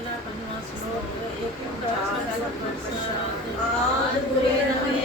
पहला 5वां श्लोक एक ओंकार आद गुरे नमः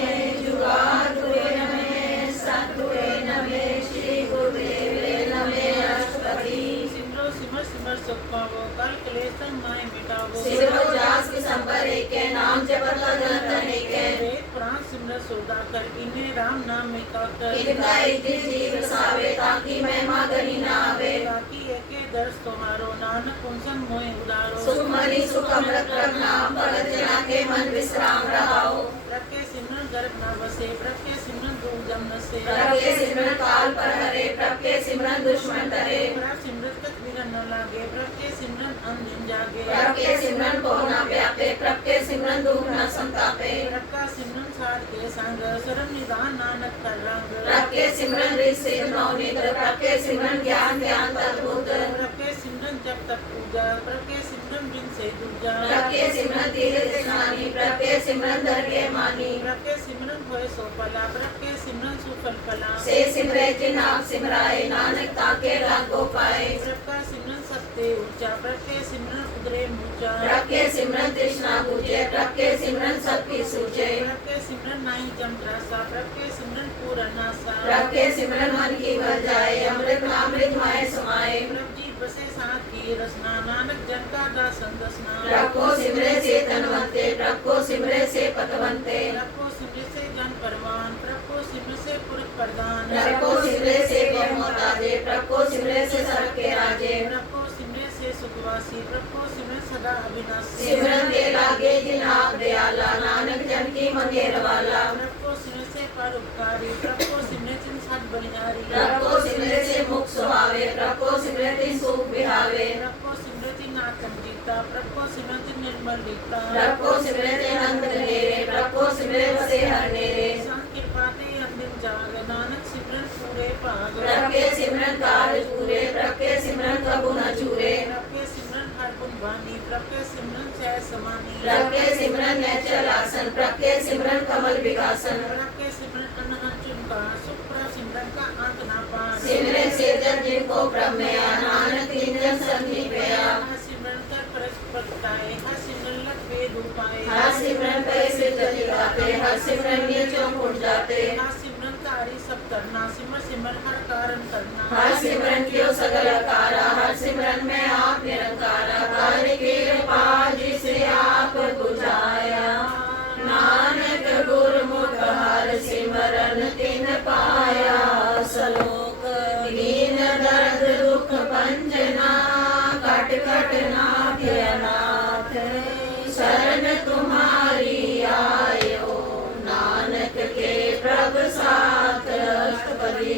जुगाद गुरे नमः सद्गुरे नमः श्री गुरुदेवे नमः अष्टपदी सिमरो सिमर सिमर सुख पावो कल क्लेश माय मिटावो सिमरो जास की संपर के नाम जपत जन तने के वेद पुराण सिमर सोदा कर इन्हें राम नाम में का कर इनका एक जीव सावे ताकि महिमा गनी ना आवे ताकि एके दर्श तुम्हारो नानक उनसन मोय उदारो सुखमणि सुख अमृत प्रभ नाम भगत जना के मन विश्राम रहाओ प्रभ के सिमरन गर्भ न बसे प्रभ के सिमरन दूर जम न से प्रभ के सिमरन काल पर हरे प्रभ के सिमरन दुश्मन तरे प्रभ सिमरन कत विरन न लागे प्रभ के सिमरन अंजन जागे प्रभ के सिमरन को न व्यापे प्रभ के सिमरन दुख न संतापे प्रभ का सिमरन साध के संग शरण निदान नानक कर रंग प्रभ के सिमरन ऋषि नवनीत प्रभ के सिमरन ज्ञान ज्ञान तद्भुत प्रभ के सिमरन जब तक पूजा प्रभ के सिमरन बिन से दूजा प्रभ के सिमरन तीर्थ स्नानी प्रभ के सिमरन धर के मानी प्रभ के सिमरन होए सो फला प्रभ के सिमरन सुफल फला से सिमरे जिन आप सिमराए नानक ताके लागो पाए प्रभ का सिमरन सत्य ऊंचा प्रभ के सिमरन उदरे ऊंचा प्रभ के सिमरन तृष्णा बुझे प्रभ के सिमरन सबकी सूझे प्रभ के सिमरन नाई जम त्रासा प्रभ के सिमरन पूरन आसा प्रभ के सिमरन मन की भर जाए अमृत अमृत माए समाए प्रभ जी बसे साथ की रसना नानक जन का दासन दसना प्रभ को सिमरे से तनवंते प्रभ को सिमरे से पतवंते प्रभ को सिमरे से जन परवान प्रभ को सिमरे से पुरख प्रदान प्रभ को सिमरे से बहुमताजे प्रभ को सिमरे से सब के राजे प्रभ को सिमरे से सुखवासी प्रभ को सिमरे सदा अविनाशी सिमरन के लागे जिन आप दयाला नानक जन की मंगेर वाला प्रभ को सिमरे से परोपकारी प्रभ को सिमरे से सद बलिहारी प्रभ को सिमरे से मुख सुहावे प्रभ को सिमरे तिन सुख बिहावे प्रभ को सिमरे से नाथन जीता प्रभ को सिमरे से निर्मल रीता प्रभ को सिमरे से नंद नेरे प्रभ को सिमरे बसे हर नेरे संत कृपा ते अंतिम जाग नानक सिमरन पूरे पाग प्रभ के सिमरन कार्य पूरे प्रभ के सिमरन कबू न चूरे प्रभ के सिमरन हर गुण बानी प्रभ के सिमरन जय समानी प्रभ के सिमरन नैचल आसन प्रभ के सिमरन कमल विकासन प्रभ के सिमरन अनहद चुनका सुख प्रभ सिमरन का अंत ना पार सिमरे से जन जिनको प्रभ में नानक इंजन सन्नी पया हर सिमरन कर परस पलटाए हर सिमरन लग वेद उपाए हर सिमरन पे से जली गाते हर सिमरन नीचों उठ जाते हर सिमरन कारी सब करना सिमर सिमर हर कारण करना हर सिमरन क्यों सगल कारा हर सिमरन में आप निरंकारा कार्य कृपा जिसे आप बुझाया नानक गुरमुख हर सिमरन तिन पाया सलोक दीन दर्द दुख पंजना कट कट नाथ अनाथ शरण तुम्हारी आयो नानक के प्रभ साथ अष्टपदी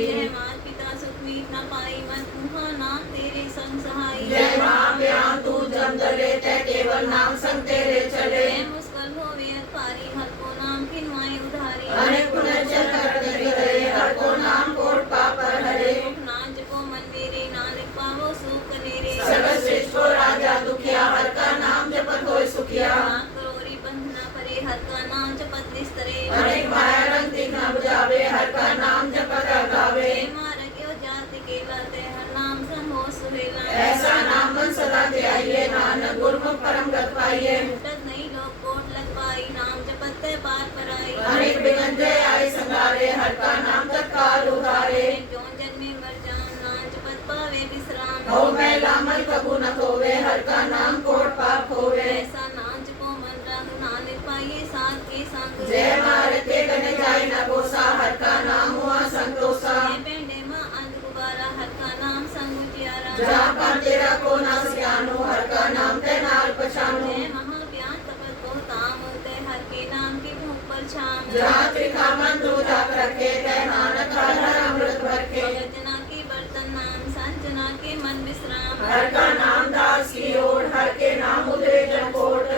पिता सुखमीत न पाई मन तुम्हा नाम तेरे संग सहाय जय राम ब्याह तू जम दले ते केवल नाम संग तेरे चले जय मुस्कल होवे पारी हर को नाम किनवाए उधारी अनेक पुनर्जन कर करे हर को नाम कोट पाप हरे नाज को मन मेरे नानक पावो सुख नेरे सगल श्रेष्ठ को राजा दुखिया हर का नाम जपत होय सुखिया करोरी बंधना परे हर का नाम जपत निस्तरे अनेक माया रंग तीखा बुझावे हर का नाम जपत गावे मारग्यो जाति के लाते हर नाम समो सुहेला ऐसा नाम मन सदा ध्याइए नानक गुरमुख परम गत पाइए मुटत नहीं लोग कोट लग पाई नाम जपत ते पार पराई अनेक विगंजय आए संगारे हर का नाम तत्काल उधारे जोन जन्मे मर जान नाम जपत पावे विश्राम हो मैं लामल कबू न खोवे हर का नाम कोट पाप होवे ऐसा नाच को मन रंग नानक पाइए साथ के संग जय मार के गने जाए न गोसा हर का नाम हुआ संतोषा जय पेंडे मां अंध गुबारा हर का नाम संग उजियारा जहाँ पर तेरा को ना सियानो हर का नाम ते नाल पछानो जय महाज्ञान तपत को ताम ते हर के नाम के मुख पर छाम जहाँ त्रिखा मन दूजा रखे ते नानक हर हर अमृत भर के रचना के बर्तन नाम संजना के मन विश्राम हर का नाम दास की ओर हर के नाम उदरे जकोट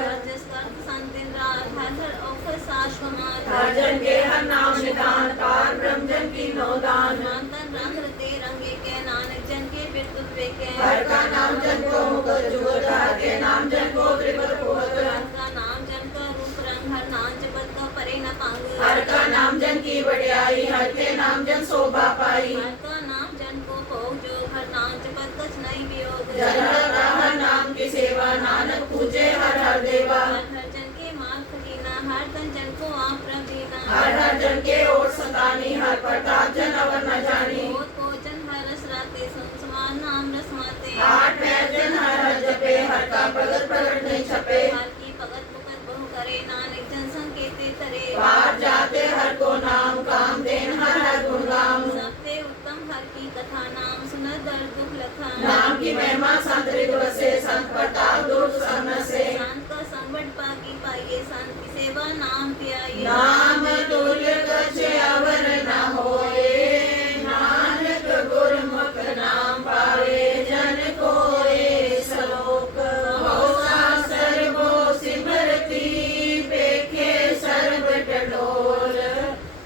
संतिन रात हर हर औखर शाश्वत हर जन के हर नाम निदान पार ब्रह्म जन की नौदान मानतन रंग रते रंगे के नानक जन के बिरतुल वे के हर का नाम जन को मुकुट जुगत हर के नाम जन को त्रिपद हर का नाम जन का रूप रंग हर नाम जपत का परे न पांग हर का पूजे हर हर देवा। हर हर जन के मार्ग कटीना, हर तन जन को आप प्रवीणा। हर हर जन के ओर सतानी, हर प्रताप जन अवर न जानी। होत को जन हर रस राते, सुन समान नाम रस माते। आठ पैर जन हर हर जपे, हर का प्रगट प्रगट नहीं छपे। हर की भगत मुकत बहु करे, नानक जन संकेते तरे। पार जाते हर को नाम, काम देन हर हर गुणगाम। सबसे उत्तम हर की कथा, नाम सुनत दर दुख लखा। नाम की महिमा संत रित बसे, संत प्रताप दूर सहन से। संत का संबट पाकी पाइये, संत की सेवा नाम ध्याइये। नाम तुल्य कछ अवर न होए, नानक गुरमुख नाम पावे जन कोए। श्लोक बहुसा सर्वो सिमरति, पेखे सर्व डडोल।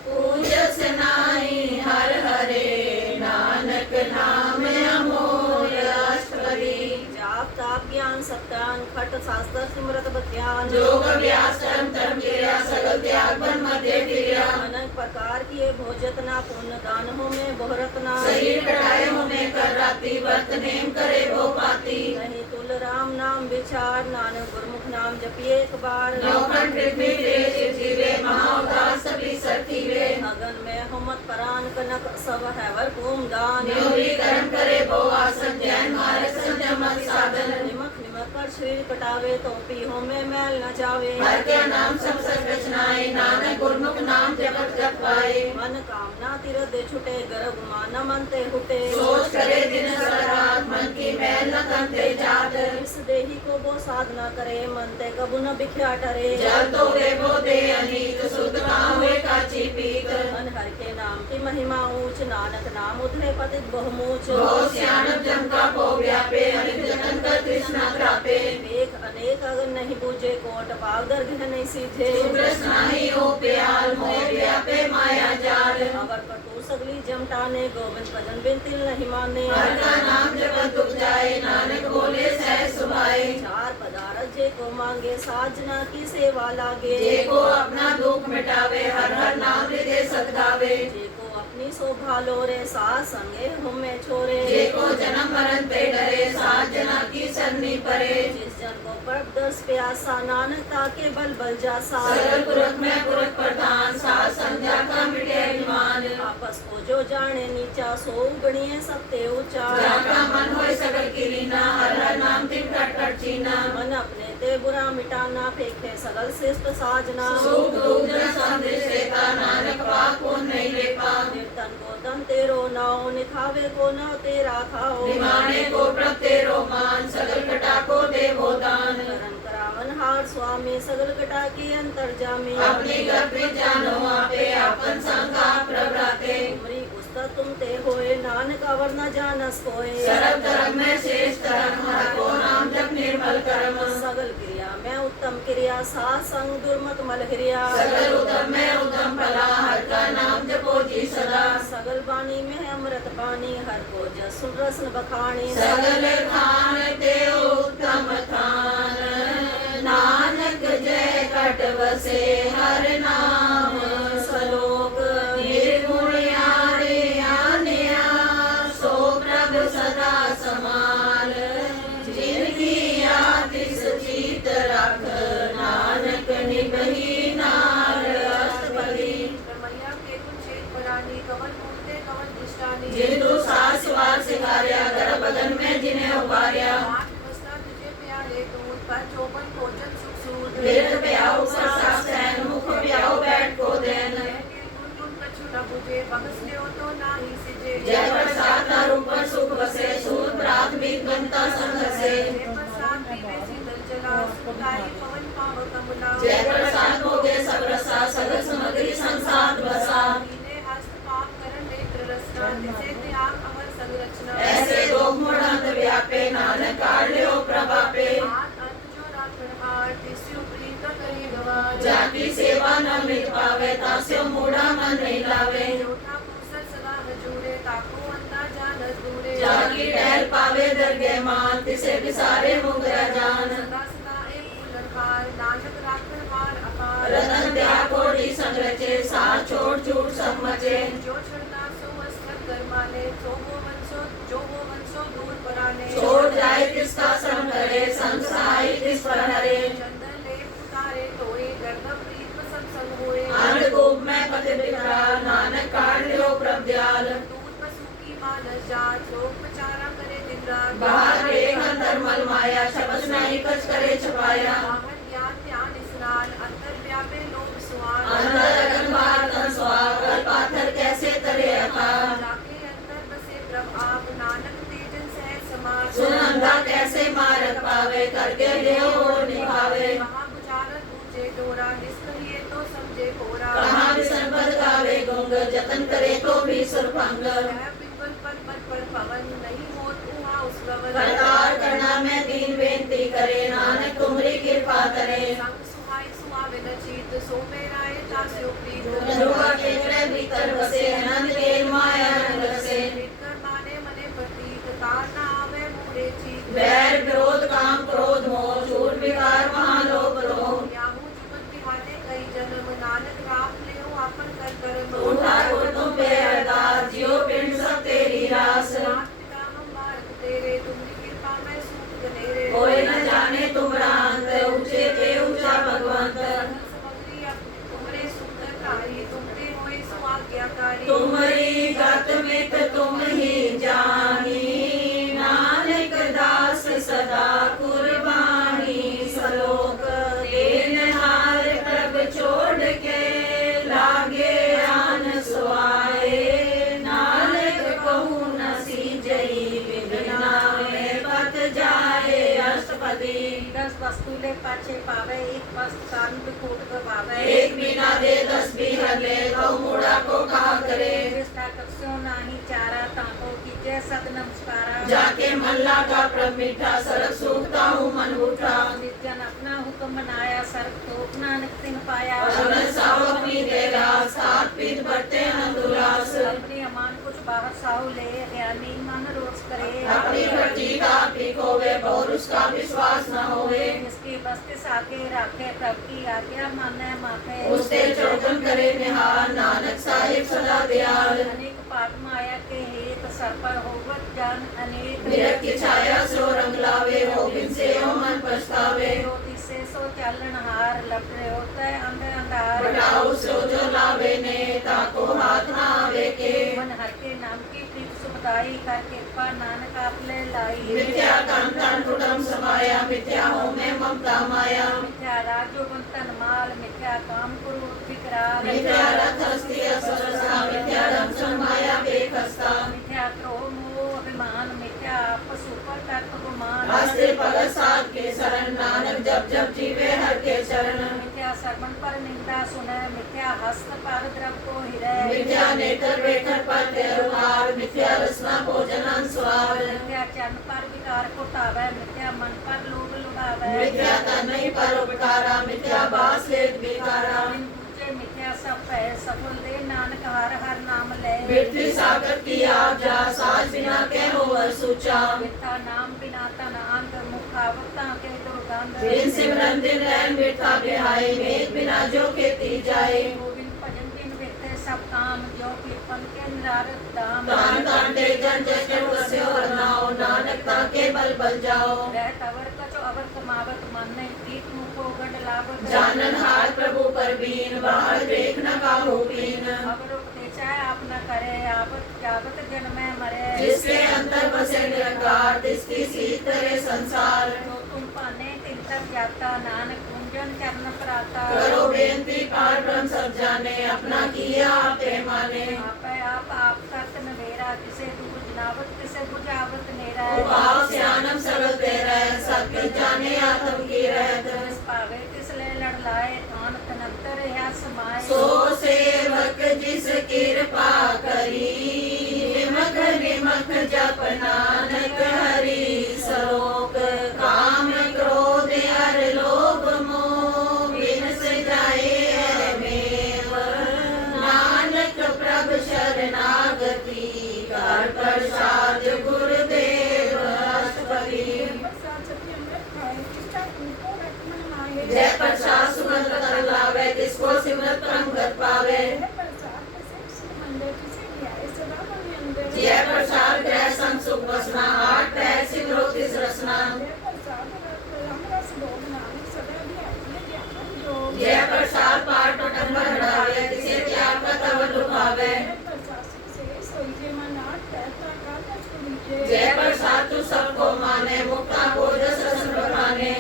पूजस नाई हर हरे, नानक नाम अमोल। अष्टपदी जाप ताप ज्ञान सत्यान, खट शास्त्र सिमरत बख्यान। योग व्यास कर्म धर्म क्रिया, सकल त्याग बन मध्य क्रिया। अनेक प्रकार किए भोजत ना, पुण्य दान हो में बहुरत ना। शरीर कटाए हो में कर राती, व्रत नेम करे वो पाती। नहीं तुल राम नाम विचार, नानक गुरमुख नाम जपिए एक बार। नौकन पृथ्वी देश जीवे, महाअवतार सभी सरतीवे। अगन में हुमत परान, कनक सब हैवर पूम दान। न्योरी कर्म करे वो आसन, जैन मार्ग संयम मत साधन। निमक निमक कर शरीर कटावे, तो पीहो में मैल न जावे। हर के नाम सब सच रचनाए, नानक गुरमुख नाम जपत जप पाए। मन कामना तीरथ छुटे, गर्भ माना मन ते हुटे। सोच करे दिन रात, मन की मैल न तनते जात। इस देही को वो साधना करे, मन ते कबू न बिख्या टरे। जल तो वे वो दे अनीत, शुद्ध काम हुए काची पीत। हर के नाम की महिमा ऊंच, नानक नाम उधरे पतित बहुमूच। बहुत सियाणप जम का पो व्यापे, अनित जतन कर तृष्णा त्रापे। एक अनेक अगर नहीं बूझे, कोट पाव दर्घ नहीं सीधे। सुदृष्ट नाही हो प्याल, मोह व्यापे माया जाल। अवर कटु सगली जमटाने, गोविंद भजन बिनतिल नहीं माने। हर का नाम जपत दुख जाए, नानक बोले सहज सुभाए। चार पदार्थ जे को मांगे, साजना की सेवा लागे। जे को अपना दुख मिटावे, हर हर नाम हृदय सत गावे। जे को अपनी शोभा लोरे, सास संगे हुमे छोरे। जे को जन्म मरण पे डरे, सात जना की सरनी परे। जिस जन को परम दर्श प्यासा, नानकता के बल बल जासा। सगल पुरख में पुरख प्रधान, सात संध्या का मिटे अभिमान। आपस को जो जाने नीचा, सो गणिये सत्य ऊंचा। जाका मन होय सगल की लीना, हर हर नाम तिन कट कट चीना। मन अपने ते बुरा मिटाना, फेंके सगल शिष्ट साजना। सुख दुख जन संदेश देता, नानक पाप को नहीं लेपा। निर्धन को धन तेरो नाओ, निखावे को न तेरा खाओ। निमाने को प्रभ तेरो मान, सगल कटा को देवो दान। करम करावन हार स्वामी, सगल कटा की अंतर जामी। अपनी गर्भ जानो आपे, आपन संगा प्रभराते। उमरी उस्ता तुम ते होए, नानक अवर न जानस कोए। सरब धर्म में श्रेष्ठ धर्म, हर को नाम जप निर्मल कर्म। सगल क्रिया में उत्तम क्रिया, सात संग दुर्मत मल क्रिया। सगल उदम में उदम भला, हर का नाम जपो जी सदा। सगल वाणी में अमृत पानी, हर को जस सुन रसन बखानी। सगल थान ते उत्तम थान, नानक जय कट बसे हर नाम। श्लोक निर्गुण यारे आन्या, सो प्रभ सदा समान। जिनकी आतिश चित रख, नानक निबही नार। अष्टपदी जिन तू सास वार सिखारिया, गर्भ बदन में जिन्हें उबारिया। तीर्थ ब्याओ सास सैन, मुख ब्याओ बैठ को देन। जय प्रसाद न रूप सुख बसे, सूर प्राथमिक बनता संग से। जय प्रसाद हो गए सब रसा, सगल सामग्री संसार बसा। ऐसे रोग मुड़ंत व्यापे, नानक काढ़ प्रभापे। जाकी सेवा न मिट पावे, तास्यो मूढ़ा मन नहीं लावे। जाकी टहल पावे दरगे मान, तिसे विसारे मुगरा जान। रतन त्याग कोटि संग रचे, सार छोड़ छूट सब मचे। छोड़ जाए किसका संग करे, संग सहाय किस पर नाहि कछ करे छपाया। बाहर ज्ञान ध्यान स्नान अंतर व्यापे लोभ सुआन। अंदर अगन बाहर तन सुहाग, गल पाथर कैसे तरे अथाह। जाके अंतर बसे प्रभ आप, नानक तेजन सहज समाज। सुन अंधा कैसे मारक पावे, करके देव और निभावे। महाबुझारत ऊंचे डोरा, निष्कहिए तो समझे कोरा। कहाँ विसन पद गावे गुंग, जतन करे तो भी सुरभंग। यह पिंगल पद पर पवन, नहीं होत उहाँ उस गवन। करतार करना में दीन बेनती करे, नानक तुम्हारी कृपा करे। संग सुहाई सुहावे न चीत, सो मेराए तास्यो प्रीत। ध्रुवा के हृदय भीतर बसे, नंद के माया रंग रसे। मिटकर माने मने प्रतीत, तार न आवे मोरे चीत। बैर विरोध काम क्रोध मोह, झूठ विकार महालोभ रोह। याहू जुगत बिहाने कई जन्म, नानक राम लेहु आपन कर करम। उठा को तुम पे अरदास, जियो पिंड सब तेरी रास। नाथ पिता हम बारक तेरे, तुम्हारी कृपा में सूख गनेरे। कोई न जाने तुमरा अंत, ऊंचे पे ऊंचा भगवंत। समग्री अब तुम्हारे सुंदरकारी, तुमरे होए सो आज्ञाकारी। तुम्हारी गत मित तुम ही जानी, नानक दास सदा कुर्बानी। सलोक देनहार प्रभ छोड़ के, लागे आन सुआए। नानक कहूँ न सीजई, बिना में पत जाए अष्टपदी। 10 वस्तु ले पाछे पावे, एक वस्तु कान बिखूट गवावे। एक बिना दे 10 बिहर ले, तो मुड़ा को कहा करे। जिसका कक्षो नाही चारा, ताको कीजे सद नमस्कारा। जाके मन लागा प्रभ मीठा, सरक सूखता हूँ मन उठा। निर्जन अपना हुक्म मनाया, सर्व तोप नानक तिन पाया। अगन साव अपनी दे रास, खात पीत बढ़ते आनंद उल्लास। अपनी अमान कुछ बाहर साहु ले, ज्ञानी मन रोज करे। अपनी भर्ती का आपी खोवे, और उसका विश्वास न होवे। जिसकी बस्ती साके राखे, प्रभु की आज्ञा माने माथे। उसते चौगन करे निहार, नानक साहिब सदा दयाल। अनेक पाप माया के हेत, सर पर होवत जान अनेक। विरक्त की छाया सो रंग लावे, हो बिन से हो मन पछतावे। ज्योति से सो चालन हार, लपटे होता है अंधे अंधार। बटाऊ सो जो लावे ने, ताको हाथ न आवे के। मन हर के नाम की प्रीत सुखदाई, कर कृपा नानक आप ले लाई। मिथ्या तन तन कुटुम समाया, मिथ्या हो में ममता माया। मिथ्या राजो बंतन माल, मिथ्या काम क्रोध विकराल। मिथ्या रथ हस्ती असरसा, मिथ्या रक्षण माया बेखस्ता। मिथ्या क्रोध मोह अभिमान, मिथ्या पशु पर तर्क गुमान। हस्ते भगत साध के शरण, नानक जब जब जीवे हर के चरण। मिथ्या श्रवण पर निंदा सुने, मिथ्या हस्त पर द्रव को हिरे। मिथ्या नेत्र बैठक पर तेरुहार, मिथ्या रसना भोजन अनुस्वार। मिथ्या चरण पर विकार को तावे, मिथ्या मन पर लोभ लुभावे। मिथ्या तन नहीं पर उपकारा, मिथ्या बास लेत बेकारा। पूछे मिथ्या सब है, सफल दे नानक हर हर नाम ले। पृथ्वी सागर की आप जा, साज बिना के होवर सूचा। मिथ्या नाम बिना तन अंग, मुखावता के दुर्गंध। बिन सिमरन दिन रैन मिठा बिहाई, मेघ बिना जो खेती जाए। गोविंद भजन बिन व्यर्थ सब काम, जो कृपन के निरारत दाम। तान कांटे जन जैसे वस्यो वरनाओ, नानक ताके बल बल जाओ। रहत अवर कछो अवर कमावत, मन नहीं प्रीत मुखो गढ़ लावत। जानन हार प्रभु पर बीन, बाहर देख न काहू बीन। अवर उपदेशा आप न करे, आवत जावत जन्मे मरे। जिसके अंतर बसे निरंकार, तिसकी सीत करे संसार। जो तुम पाने तिन तक जाता, नानक कुंजन चरण प्राता। करो बेनती पार ब्रह्म सब जाने, अपना किया आपे माने। आपे आप करत नवेरा, किसे दूर जनावत किसे बुझावत नेरा। उपाव स्यानम सगल तेरा, सब कुछ जाने आत्म की रहत। जिस पावे तिस ले लड़ लाए, थान तनंतर या समाए। सो सेवक जिस कृपा करी, निमख निमख जप नानक हरि। सलोक काम क्रोध अर लोभ मोह, बिन जाए मेव। नानक प्रभ शरणागति, कर प्रसाद गुरुदेव अष्टपदी। जय प्रसाद सुमन रतन लावे, तिसको सिमरत परम गत पावे। जय प्रसाद ग्रह संग सुख बसना, आठ पैर सिमरो तिस रसना। जय प्रसाद पाठ पटन बढ़ावे, तिसे त्याग का तव लुभावे। जय प्रसाद तू सबको माने, मुक्ता को जस रसन बखाने।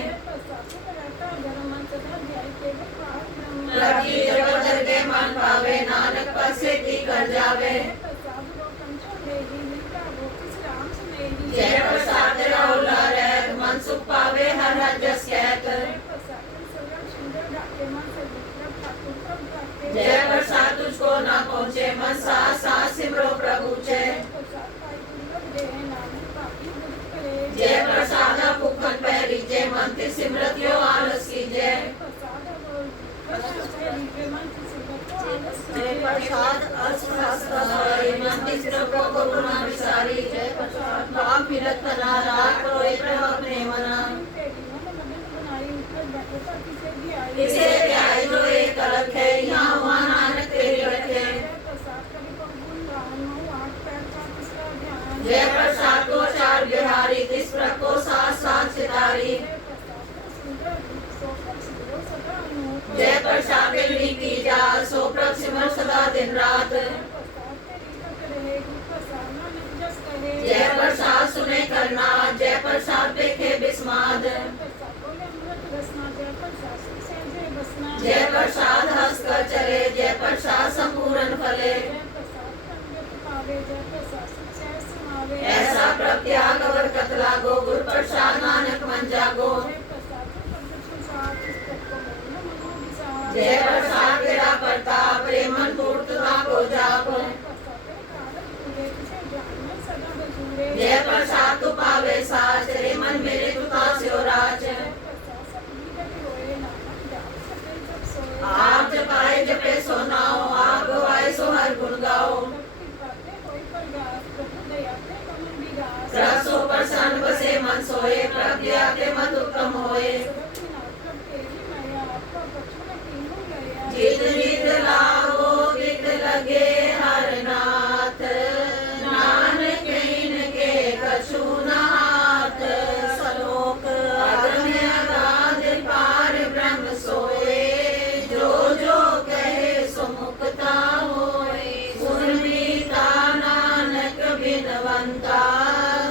जय प्रसाद तुझको ना पहुँचे मन साथ साथ सिमरो प्रभु जय। जय प्रसाद भूखन पैरी जय मंत्र सिमरतियो आलस की जय। जय प्रसाद मंत्र सिमरो करुणा विसारी जय प्रसाद भाव फिरत करा रात रोए प्रभु अपने मना। इसे ध्याय जो एक अलग है यहाँ वहाँ नानक तेरी रखे। जय प्रसाद को चार बिहारी तिस प्रको साथ साथ सितारी। जय प्रसाद की जा सो प्रभ सिमर सदा दिन रात। जय प्रसाद सुने करना जय प्रसाद देखे बिस्माद। जय प्रसाद हंस कर चले जय प्रसाद संपूर्ण फले। ऐसा प्रत्याग और कतलागो गुरु प्रसाद नानक मन जागो। जय प्रसाद तेरा प्रताप प्रेमन पूर्तता को जाप। जय प्रसाद तू पावे साच रे मन मेरे तुता स्यो राज। आप जपाए जपे सो नाओ आप गवाए सो हर गुण गाओ। रसो प्रसन्न बसे मन सोए प्रज्ञा के मत उत्तम होए। जीत जीत लाओ गीत लगे हर नाथ नानक इनके कछु न हाथ। सलोक अगम्य अगाध पार ब्रह्म सोए जो जो कहे सो मुक्ता होए। गुणमीता नानक बिनवंता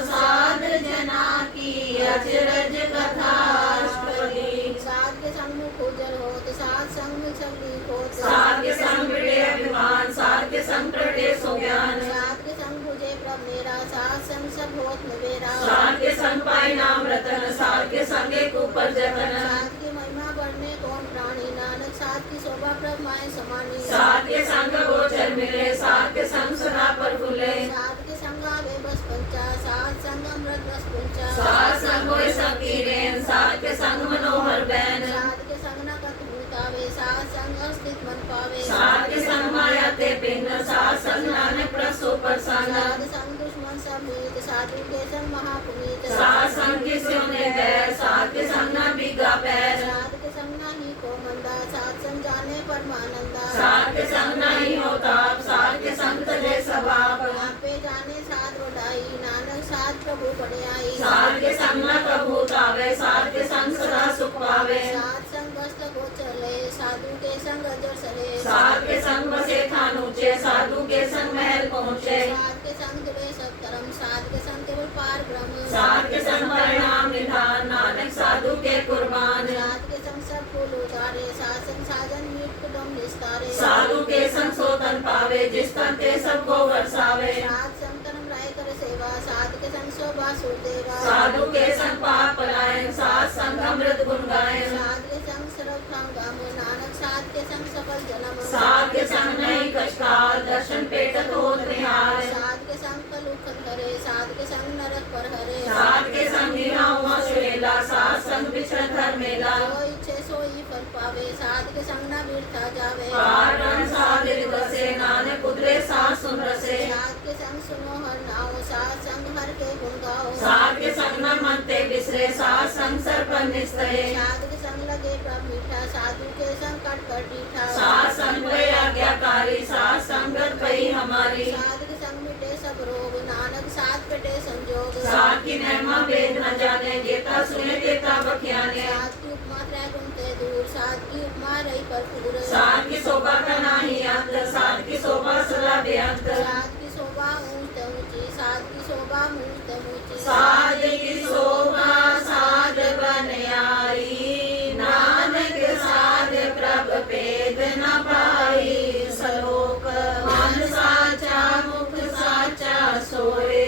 साध जना की अचरज कथा अष्टपदी। साध के संग में खोजल होत साध संग में छली होत। साध के संग प्रटे अभिमान साध के संग प्रटे सो ज्ञान। साध के संग बुझे प्रभ मेरा साध संग सब होत निवेरा। साध के संग पाई नाम रतन साध के संग एक ऊपर जतन। साध की महिमा बढ़ने कौन प्राणी नानक साध की शोभा प्रभ माए समानी। साध के संग गोचर मिले साध के संग सदा पर फूले। साध के संग आवे बस पंचा साध संग अमृत रस पुंचा। साध संग होए संकीर्ण साध के संग मनोहर बैन। साध के संग न कत भूतावे साध संग अस्तित्व मन पावे। साध के संग माया ते भिन्न साध संग नानक प्रसो प्रसन्न। साध संग दुश्मन सब मीत साधु के संग महापुनीत। साध संग किस्यों ने बैर साध के संग न बिगा पैर। साध के संग नहीं को मंदा साध संग जाने परमानंदा। साध के संग नहीं होता साध के संग तजे स्वभाव। आपे जाने साध वडाई नानक साध प्रभु बड़ियाई। साध के संग न कबूत आवे साध के संग सदा सुख पावे। साध संग गस्त गोचले साधु के संग अजर सले। साध के संग बसे थान ऊंचे साधु के संग महल पहुँचे। साध के संग दिवे सत्कर्म साध के संग केवल पार ब्रह्म। साध के संग परिणाम निधान नानक साधु के कुर्बान। साध के संग सब फूल उतारे साध संग साधन मीट कुटुम निस्तारे। साधु के संग सोतन पावे जिस तन ते सबको वर्षावे। साध संग कर्म राय कर सेवा साध के संग शोभा सुरदेवा। साधु के संग पाप पलायन साध संग अमृत गुण गायन। साध के संग सर्व गम नानक साध के संग सफल जन्म। साध के संग नहीं कछकाल दर्शन पेटत होत निहाल। साध के संग कलुख करे साध के संग नरक पर हरे। साध के संग नीना हुआ सुहेला साध संग बिछड़ धर मेला। जो इच्छे सोई फल पावे साध के संग न बिरथा जावे। पारण साध बसे नानक उतरे साध सुन रसे। साध के संग सुनो हर नाओ साध संग हर के गुण गाओ। साध के संग न मनते बिसरे साध संग सर पर निस्तरे। साध के संग लगे प्रभ मीठा साधु के संग कट कर दीठा। साध संग भय आज्ञाकारी साध संगत भई हमारी। साध के संग मिटे सब रोग नानक साध कटे संजोग। साध की महिमा वेद न जाने जेता सुने तेता बख्याने। साध की उपमा त्रय गुण ते दूर साध की उपमा रही भरपूर। साध की शोभा का नाही अंत साध की शोभा सदा बेअंत। साध की शोभा ऊंच ऊंची साध की शोभा ऊंच ऊंची। साध की शोभा साध बनियारी नानक साध प्रभ भेद न पाई। सलोक मन साचा मुख साचा सोए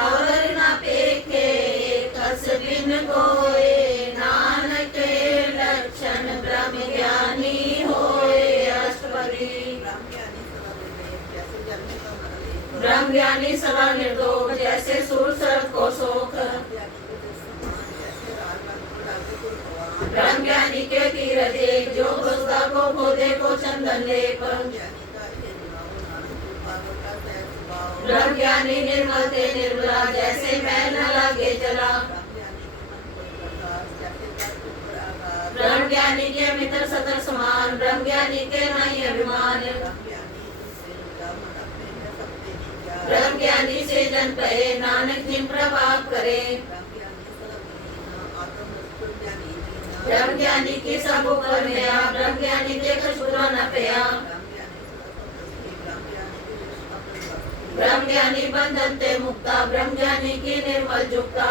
और न पेखे कस बिन कोए। नानक लक्षण ब्रह्म ज्ञान ब्रह्म ज्ञानी सदा निर्दोष जैसे सूर्य शरद को शोक। ब्रह्म ज्ञानी के तीर देख जो दुष्टा को खोदे को चंदन लेप। ब्रह्म ज्ञानी निर्मल ते निर्मला जैसे मैल न लागे जला। ब्रह्म ज्ञानी के मित्र सतर समान ब्रह्म ज्ञानी के नहीं अभिमान। ब्रह्म ज्ञानी से जन कहे नानक जिन प्रभाव करे। ब्रह्म ज्ञानी की सब ऊपर गया ब्रह्म ज्ञानी के कुछ बुरा न पया। ब्रह्म ज्ञानी बंधन ते मुक्ता ब्रह्म ज्ञानी की निर्मल जुक्ता।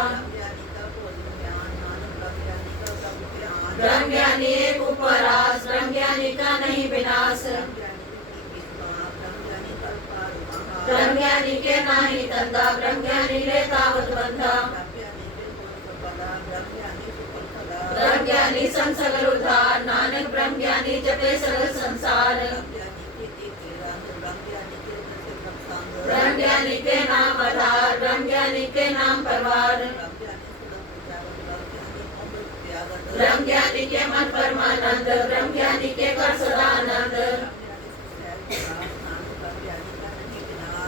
ब्रह्म ज्ञानी एक उपरास ब्रह्म ज्ञानी का नहीं विनाश। ब्रह्म ज्ञानी के नाही तंदा ब्रह्म ज्ञानी ले तावत बंधा। ब्रह्म ज्ञानी संग सगल उद्धार नानक ब्रह्म ज्ञानी जपे सगल संसार। ब्रह्म ज्ञानी के नाम आधार ब्रह्म ज्ञानी के नाम परवार। ब्रह्म ज्ञानी के मन परमानंद ब्रह्म ज्ञानी के कर सदानंद।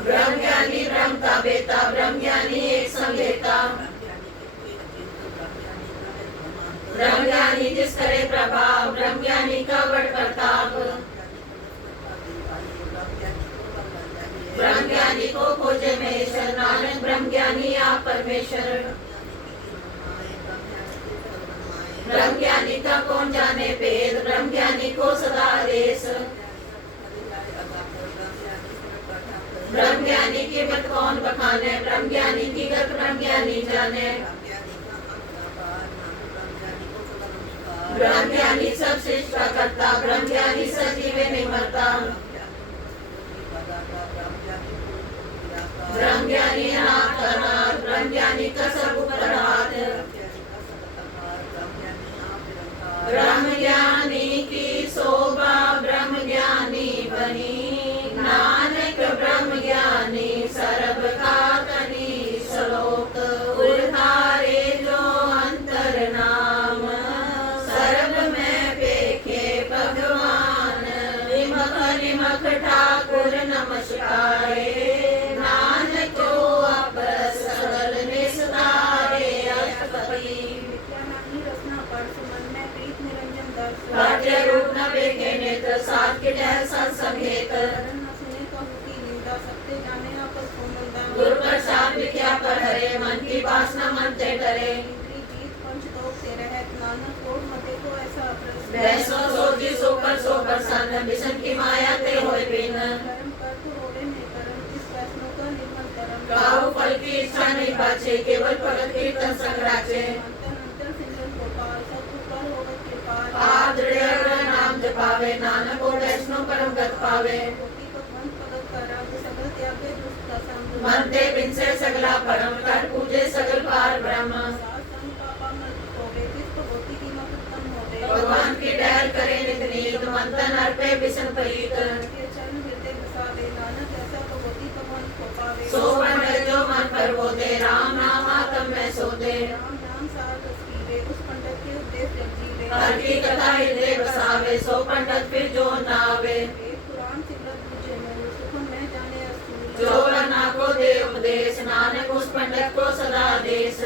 ब्रह्म ज्ञानी ब्रह्म का बेटा ब्रह्म ज्ञानी एक संवेता। ब्रह्म ज्ञानी जिस करे प्रभाव ब्रह्म ज्ञानी का बड़ प्रताप। ब्रह्म ज्ञानी को खोजे महेश्वर नानक ब्रह्म ज्ञानी आप परमेश्वर। ब्रह्म ज्ञानी का कौन जाने भेद ब्रह्म ज्ञानी को सदा आदेश। ब्रह्म ज्ञानी की मत कौन बखाने ब्रह्म ज्ञानी की गत ब्रह्म ज्ञानी जाने। ब्रह्म ज्ञानी सब सृष्टि का करता ब्रह्म ज्ञानी सजीवे नहीं मरता। ब्रह्म ज्ञानी अनाथ अनाथ ब्रह्म ज्ञानी का सब ऊपर हाथ। ब्रह्म ज्ञानी की शोभा ब्रह्म ज्ञानी बनी नानक ब्रह्म ज्ञानी सर्व का तनी श्लोक। उधारे जो अंतर नाम सर्व में पेखे भगवान। निमख निमख ठाकुर नमस्कारे नानक को अब सगल निस्तारे अष्टपदी। पाठ्य रूप न देखे नेत्र साथ के टहल सत्संगेत। गुरु प्रसाद विख्या पर हरे मन की वासना मन ते डरे। वैसो सोची सोकर सो प्रसन्न विषम की माया ते होए बिन। काहू फल की इच्छा नहीं बाचे केवल भगत कीर्तन संग राचे। आप दृढ़ नाम जपावे नानक को वैष्णव परम गत पावे। मन ते बिन से सगला परम कर पूजे सगल पार ब्रह्म। भगवान की टहल करे नित नीत मन तन अर्पे बिसन प्रीत। सो पंडित जो मन पर बोते राम नाम आत्म में सोते। हर की कथा हृदय बसावे सो पंडित फिर जो नावे। जो बना को दे उपदेश नानक उस पंडित को सदा देश।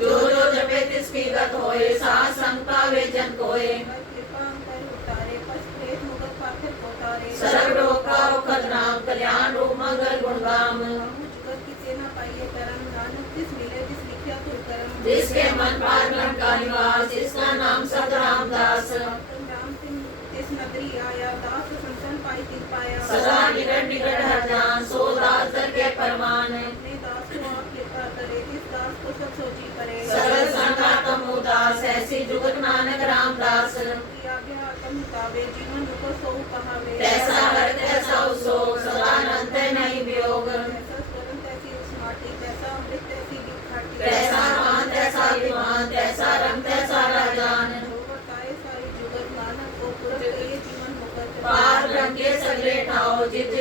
जो जो जपे तिसकी गत होए साथ संग पावे जन कोए। सर्व रोग का औखद नाम कल्याण रूप मंगल गुणगाम। जिसके मन पार ब्रह्म का निवास जिसका नाम सत रामदास। सदा निकट निकट हर जान सो दास दर के परमान। सरल संगातम उदास ऐसी जुगत नानक रामदास। तैसा हर तैसा उसोग सदानंद नहीं वियोग। तैसा मान तैसा विमान तैसा रंग तैसा राजान। पार ब्रह्म के सगले ठाओ जित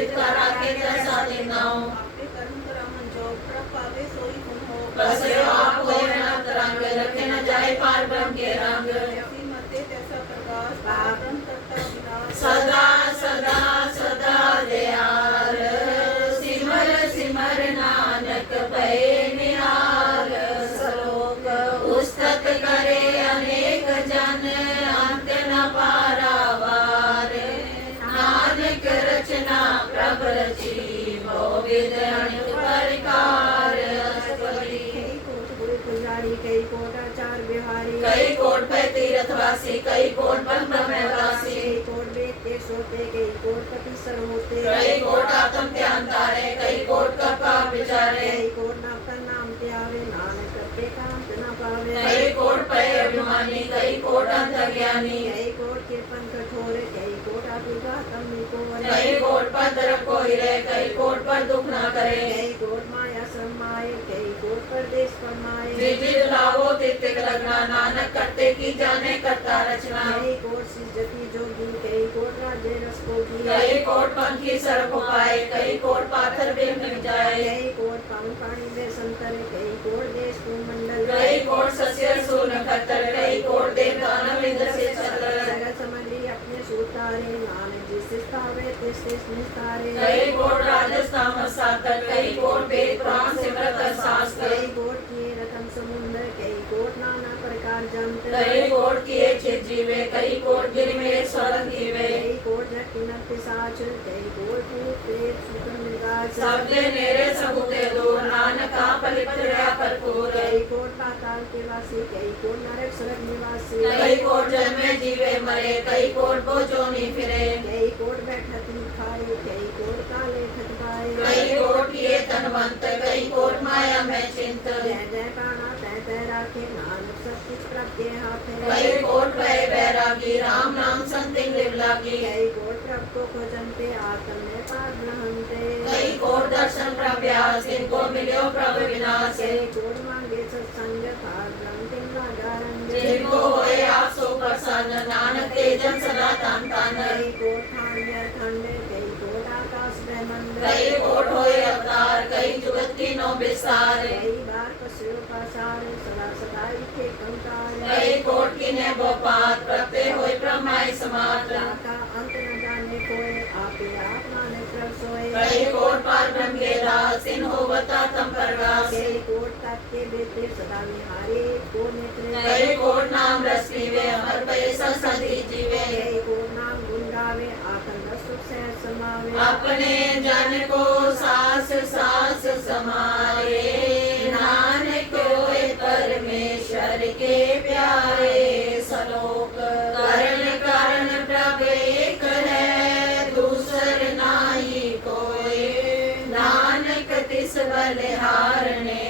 कई कोट आचार बिहारी कई कोट पे तीर्थवासी, कई कोट ब्रह्म में वासी, कई कोट वेद के सोते, कई कोट पति सर होते, कई कोट आत्म ध्यान तारे, कई कोट का पाप विचारे, कई कोट नाम का नाम त्यावे, नानक करते काम न पावे, कई कोट पे अभिमानी, कई कोट अंतर्ज्ञानी, कई कोट कृपन कठोरे, कई कोट आतुका तमनी को कई कोट पर तरफ कोई रहे, कई कोट पर दुख ना करे, कई कोट माया समाये, कई कोट परदेश फरमाए, जिति लावो तितिक लगना, नानक करते की जाने करता रचना, कई कोट सिद्धति जोगी, कई कोट राज्य रस भोगी, कई कोट पंखी सड़क पाए, कई कोट पाथर बिन मिल जाए, कई कोट पावन पानी में संतरे, कई कोट देश मंडल, कई कोट सस्य सून खतर, कई कोट देव दानव इंद्र से छतर, जगत समझी अपने सूतारे, नानक जिस स्थावे तिस निस्तारे, कई कोट राजस्थान सातर, कई कोट वेद पुराण सिमरत शास्त्र, कई कोट किए रतन समुद्र, कई कोट नाना प्रकार जंत्र, कई कोट किए चित जीवे, कई कोट गिर में स्वरन जीवे, कई कोट नक्की नक्की साच, कई कोट भूत प्रेत सुतन मृगाच, सबले नेरे सबूते दूर, नानक का पलित रहा भरपूर, कई कोट पाताल के वासी, कई कोट नरक स्वर्ग निवासी, कई कोट जन्मे जीवे मरे, कई कोट बोझोनी फिरे, कई कोट बैठत खाए, कई कोट काले ठग पाए, कई कोट किए तनवंत, कई कोट माया में चिंत, जय जय काना तय तय राखे, नानक सब कुछ प्रभ के हाथ है, कई कोट भय बैरागी, राम नाम संतिंग लिव लागी, कई कोट प्रभ को खोजनते, आत्म में पार ब्रह्मते, कई कोट दर्शन प्रभ्यास, इनको मिलियो प्रभु विनाश, कई कोट मांगे सत्संग, पार ब्रह्म तिन लागारंगे, जिनको होए आप सो प्रसन्न, नानक तेजन सदा तान तान, कई कोट खांड खंड, कई कोट आकाश ब्रह्मंड, कई कोट होए अवतार, कई जुगत की नो विस्तार, कई बार पशु पासार, सदा सदा इके कंकार, कई कोट की ने बोपात, प्रत्यय होए ब्रह्माई समात, का अंत न जाने कोय, आपे आप नानक प्रभ सोए, कई कोट पार ब्रह्म के दास, इन होवता तम परगास, कई कोट तक के बेटे सदा निहारे, को नेत्र, कई कोट नाम रस पीवे, अमर भय संसदी जीवे, कई कोट नाम गुण गावे, आकंद सुख सहज समावे, अपने जन को सास सास समारे, नानक होए परमेश्वर के प्यारे, सलोक करण कारण प्रभ एक है, दूसर नाई कोई, नानक तिस बलिहारने,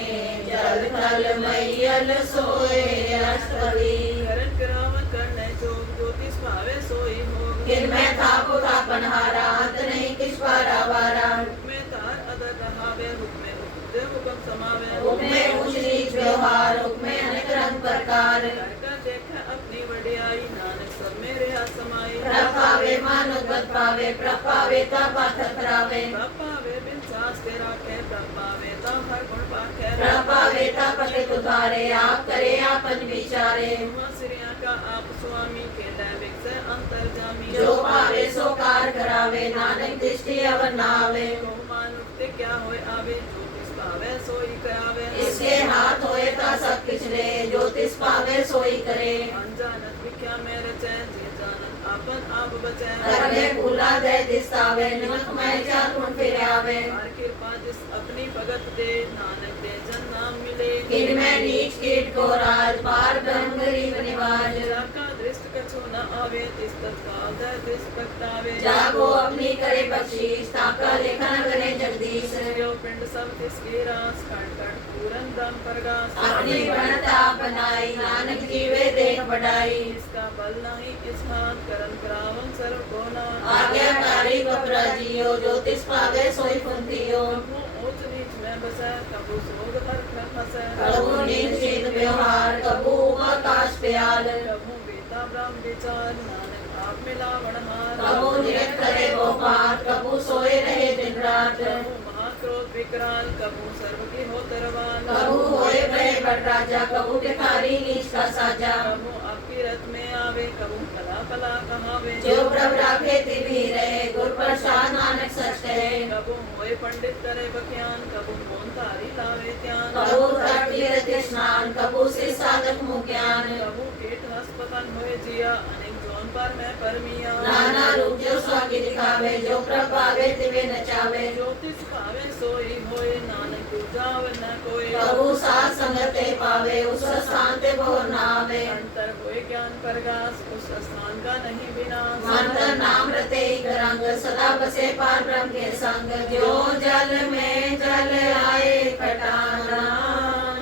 जल थल मैयल सोए, अष्टपदी करण करावन करने जोग, ज्योतिष भावे सोई भोग, किन में थापो थापनहारा, अंत नहीं किस पारा वारा, हुक्मे तार अदर रहावे, हुक्मे उपदे हुक्म समावे, हुक्मे ऊंच नीच व्यवहार, हुक्मे अनेक रंग प्रकार, कर देखे अपनी वडियाई, नानक सब मेरे हाथ समाई, प्रभावे मानुष बद पावे, प्रभावे ता पाथर करावे, प्रभावे बिन सास के राखे, प्रभावे ता हर गुण पाखे, प्रभावे ता पतित उद्धारे, आप करे आपन विचारे, हुआ सिरिया का आप स्वामी, के दैविक से अंतर जामी, जो पावे सो कार करावे, नानक दृष्टि अवर नावे, मानुष ते क्या होए आवे, ज्योतिष पावे सोई करावे, इसके हाथ होए ता सब किचरे, ज्योतिष पावे सोई करे, अनजानत विख्या मेरे चैन, जे जानत आपन आप बचे, कर में भूला दे दिस्तावे, निमक में चार गुण फिर आवे, हर कृपा जिस अपनी भगत दे, नानक दे जन नाम मिले, किन में नीच कीट को राज, पार ब्रह्म गरीब निवाज, जाका दृष्ट कछु न आवे, तिस तत्काल दय दृष्ट प्रगटावे, जागो अपनी करे बख्शीश, ताका लेखन करे जगदीश, जो पिंड सब तिसकी रास, कण कण पूरन दम परगास, अपनी गणता बनाई, नानक जीवे देख बढ़ाई, इसका बल नहीं इस हाथ, करन करावन सर्व को नाथ, आज्ञाकारी कपरा जियो, ज्योतिष पावे सोई फुंतियो, कबू ऊंच नीच में बसे, कबू सोग अर्थ में फंसे, कबू नीच शीत व्यवहार, कबू आकाश प्याल, कबू बेता ब्रह्म विचार, नानक आप मिलावण हार, कबू नियत करे वो पार, कबू सोए रहे दिन रात, कबू महाक्रोध विकराल, कबू सर्व की हो तरवान, कबू होए भय बट राजा, कबू भिखारी नीच का साजा, कबू आपकी रथ में आवे, कबू फला फला कहावे, जो प्रभ राखे तिभी रहे, गुर प्रसाद नानक सच कहे, कबू होए पंडित करे बख्यान, कबू मोन तारी लावे त्यान, कबू तट तीर्थ स्नान, कबू से साधक मुख ज्ञान, कबू कीट हस्त पतन होए जिया, अनेक जौन पर मैं परमिया नाना रूप जो स्वामी दिखावे, जो प्रभावे तिवे नचावे। ज्योति सुखावे सोई होए, नानक पूजाव न कोई। प्रभु साथ संगते पावे, उस स्थान ते बोर न आवे। अंतर होए ज्ञान प्रकाश, उस स्थान का नहीं विनाश। मंत्र नाम रते एक रंग, सदा बसे पार ब्रह्म के संग। जो जल में जल आए कटाना,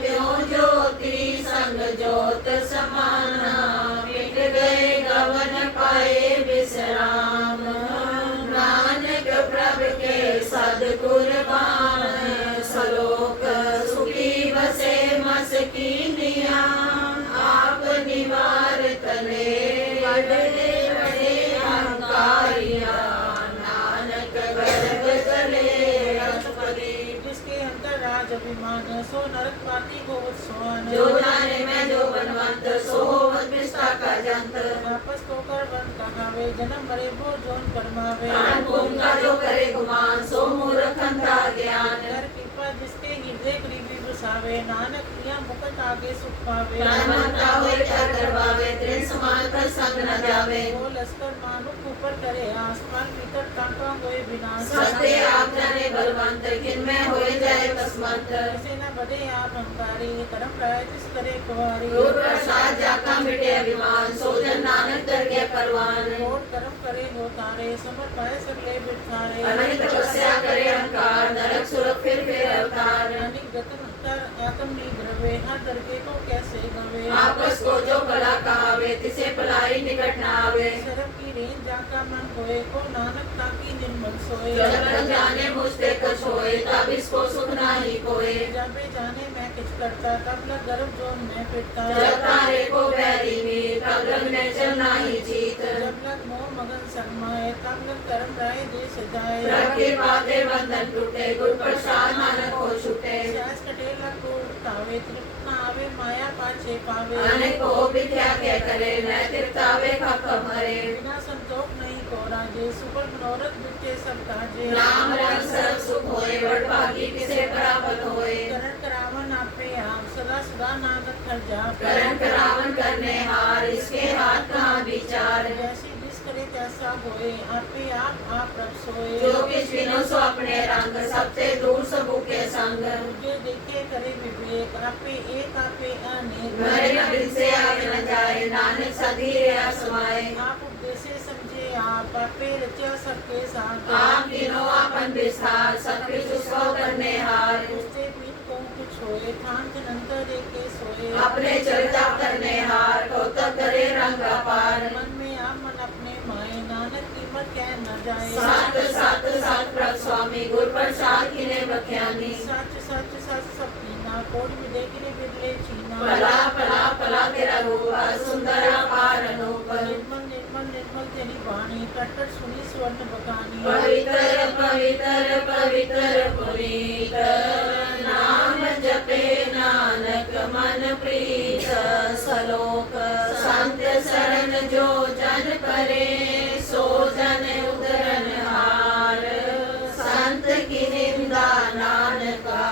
त्यों ज्योति संग ज्योत समाना। मिट गए गवन पाए विश्राम, नानक प्रभु के सद्गुरबान। सलोक सुखी बसे मस कीनिया, आप निवार तले बड़े बड़े अहंकारिया। नानक गर्भ तले रघुपति, जिसके अंतर राज अभिमान, सो नरक पाती को उत्सवान। जो जाने में जो बनवंत, सो होवत विष्ठा का जंत। वापस को कर वन कहावे, जन्म मरे वो जोन परमावे। प्राण भूमि का जो करे गुमान, सो मूर्ख अंधा ज्ञान। कर कृपा जिसके हृदय गरीबी बसावे, नानक प्रिया मुकत आगे सुख पावे। प्राणवंता होए क्या करवावे, तृण समान कर संग न जावे। वो लश्कर मानुक ऊपर करे आसमान, भीतर कांटा होए विनाश। सस्ते आप जाने बलवंत, किनमें होए जाए बसमंत। ऐसे न बदे आप हंकारी, करम राय जिस करे कुंवारी। गुरु प्रसाद जाका मिटे अभिमान, सो जन नानक कर के परवान। कोट कर्म करे हो तारे, समर पाए सकले बिठारे। अनंत तपस्या करे अहंकार, नरक सुरख फिर अवतार। अनिक जतन अंतर आत्म निग्रहे, हर दरके को कैसे गवे। आपस को जो भला कहावे, तिसे भलाई निकट न आवे। शर्म की रेंज जाका मन होए, को नानक ताकी निर्मल सोए। जब तक जाने मुझते कुछ होए, तब इसको सुख नाही कोय। जबे जाने मैं किछ करता, तब लग गर्भ जोन में पिटता। जब तारे को बैरी मीत, तब लग नेचर नाही जीत। जब लग मोह मगन शर्माए, तब लग कर्म राय देश जाए। प्रभ के पाते बंधन टूटे, गुरु प्रसाद नानक हो छूटे। सास कटे लग को उठावे, तृप्त न आवे माया पाछे पावे। अनेक को भी क्या क्या करे, नैतिकतावे खप मरे। बिना संतोष नहीं को राजे, सुपर मनोरथ बिचे सब काजे। नाम रंग सर्व सुख होए, बड़भागी किसे प्राप्त होए। करण करावन आपे आप, सदा सदा नानक हर जाप। करण करावन करने हार, इसके हाथ कहाँ विचार। जैसी जिस करे तैसा होए, आपे आप रब सोए। जो किछ बिनो सो अपने रंग, सबसे दूर सबू के संग। जो देखे करे विवेक, आपे एक आपे अनेक। मरे न बिन से आगे न जाए, नानक सधीरे असमाए। आप उपदेशे समझे आप, आपे रचा सबके साथ। आप तीनों आपन विस्तार, सब कुछ उसको करने हार। उससे बिन को कुछ होए, थान तनंतर एके सोए। अपने चरिता करने हार, कौतक करे रंग अपार। मन में आप मन अपने माए, नानक कीमत कह न जाए। सात सात सात प्रभ स्वामी, गुरु प्रसाद किने बख्यानी। सच सच सच सब कीना, कोट विदे किने बिरले चीना। पला पला पला तेरा रूप, सुंदर अपार अनूप। निर्मल निर्मल निर्मल तेरी वाणी, कट कट सुनी स्वर्ण बखानी। पवित्र पवित्र पवित्र पुनीत, नाम जपे नानक मन प्रीत। सलोक संत शरण जो जन परे, सो जन उदरन हार। संत की निंदा नानका,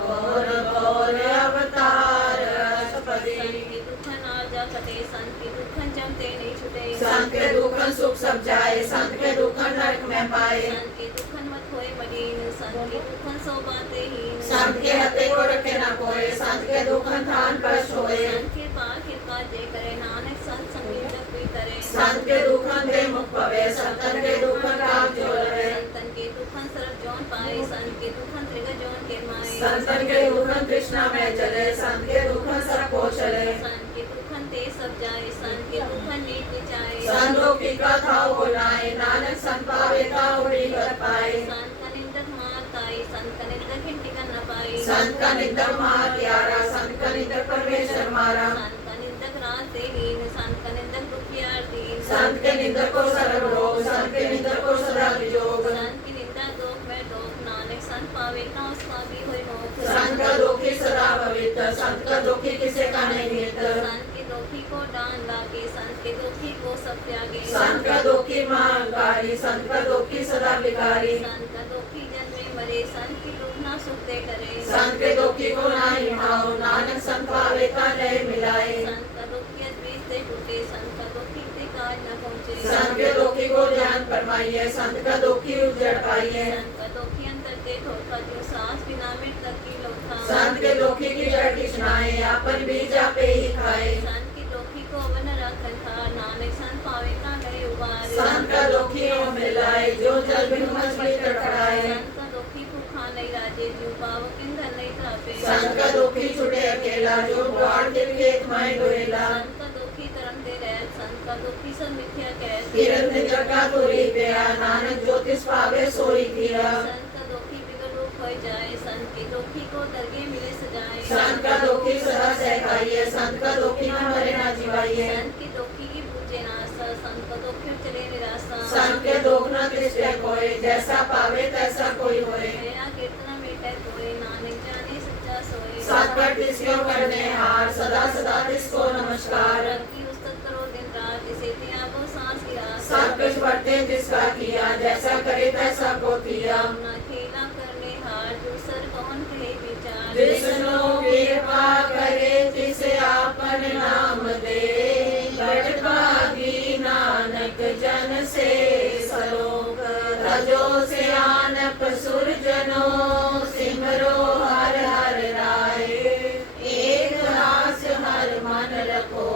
घोर घोर अवतार। सपदे के दुखन आजा कटे, संत के दुखन जमते नहीं छुटे। संत के दुखन सुख सब जाए, संत के दुखन नरक में पाए। संत के दुखन मत होए मलिन, संत के दुखन सो बाते हीन। संत के हते को रखे न कोय, संत के दुखन थान कष्ट होए। संत के पार कृपा जे करे, नानक संत संगीत कोई करे। संत के दुखन दे मुख पवे, संतन के दुखन काम जो रहे। संतन के दुखन सरब जौन पाए, संत के दुखन त्रिग जौन के माए। संतन के दुखन तृष्णा में चले, संत के दुखन सब को चले। संत के दुखन ते सब जाए, संत के दुखन नीत विचारे। संतों की कथा बोलाए, नानक संत पावे ता उड़ी कर पाए। संत का निंदक मार ताई, संत का निंदक हिंटी कर न पाई। संत का निंदक महात्यारा, संत का निंदक परमेश्वर मारा। संत का निंदक रात से हीन, संत का निंदक दुखियार दीन। संत के निंदक को सर्व रोग, संत के निंदक को सदा विजोग। संत की निंदा दोख में दोख, नानक संत पावे ता उसका भी होय मोक्ष। संत का दुखी सदा पवित्र, संत का दुखी किसे का नहीं मित्र। संत के दुखी को डांड लागे, संत के दुखी को सब त्यागे। संत का दुखी महांकारी, संत का दुखी सदा विकारी। संत का दुखी जन में मरे, संत की दुख ना सुख दे करे। संत के दुखी को नाही भाव, नानक संत पावे का लय मिलाए। संत का दुखी अद्वैत से टूटे, संत का दुखी ते काज न पहुँचे। पाइए, संत का दुखी उजड़ पाइए। संत का दुखी अंतर के धोखा, जो सांस बिना मिट तक की लोथा। संत के दुखी की जड़ किचनाए, आपन बीज आपे ही खाए। संत की दुखी को वन रखन था, नानक संत पावे का गए उबार। संत का दुखी हो मिलाए, जो जल बिनु मछली तड़फड़ाए। संत का दुखी भूखा नहीं राजे, जो पावक ईंधन नहीं तापे। संत का दुखी छुटे अकेला, जो बाढ़ के खेत माए डोएला। संत का दुखी तरंगते रह, संत का दुखी सब मिथ्या कह। किरण निजर का तुरी पेया, नानक ज्योतिष पावे सोई किया। संत का दुखी बिगड़ रूप हो जाए, संत के दुखी को दरगे मिले सजाए। संत का दुखी सदा सहकाइए, संत का दुखी न मरे न जीवाइए। संत की दुखी की पूजे नासा, संत का दुखी चले निराशा। संत के दुख न तिष्ठे कोय, जैसा पावे तैसा कोई होए। मेरा कीर्तन मेटे कोई, नानक जाने सच्चा सोए। सात पर तिसको करने हार, सदा सदा तिसको नमस्कार। रखी उस्तत करो दिन रात, जिसे तिया को सांस की आस। सब कुछ वर्ते जिसका किया, जैसा करे तैसा को किया। अपना खेला करने हार, जो सर कौन कहे विचार। विष्णु कृपा करे तिसे आपन नाम दे, बड़ भागी नानक जन से सलोक। रजो सियानप सुरजनो, सिमरो हर हर राय। एक हास हर मन रखो,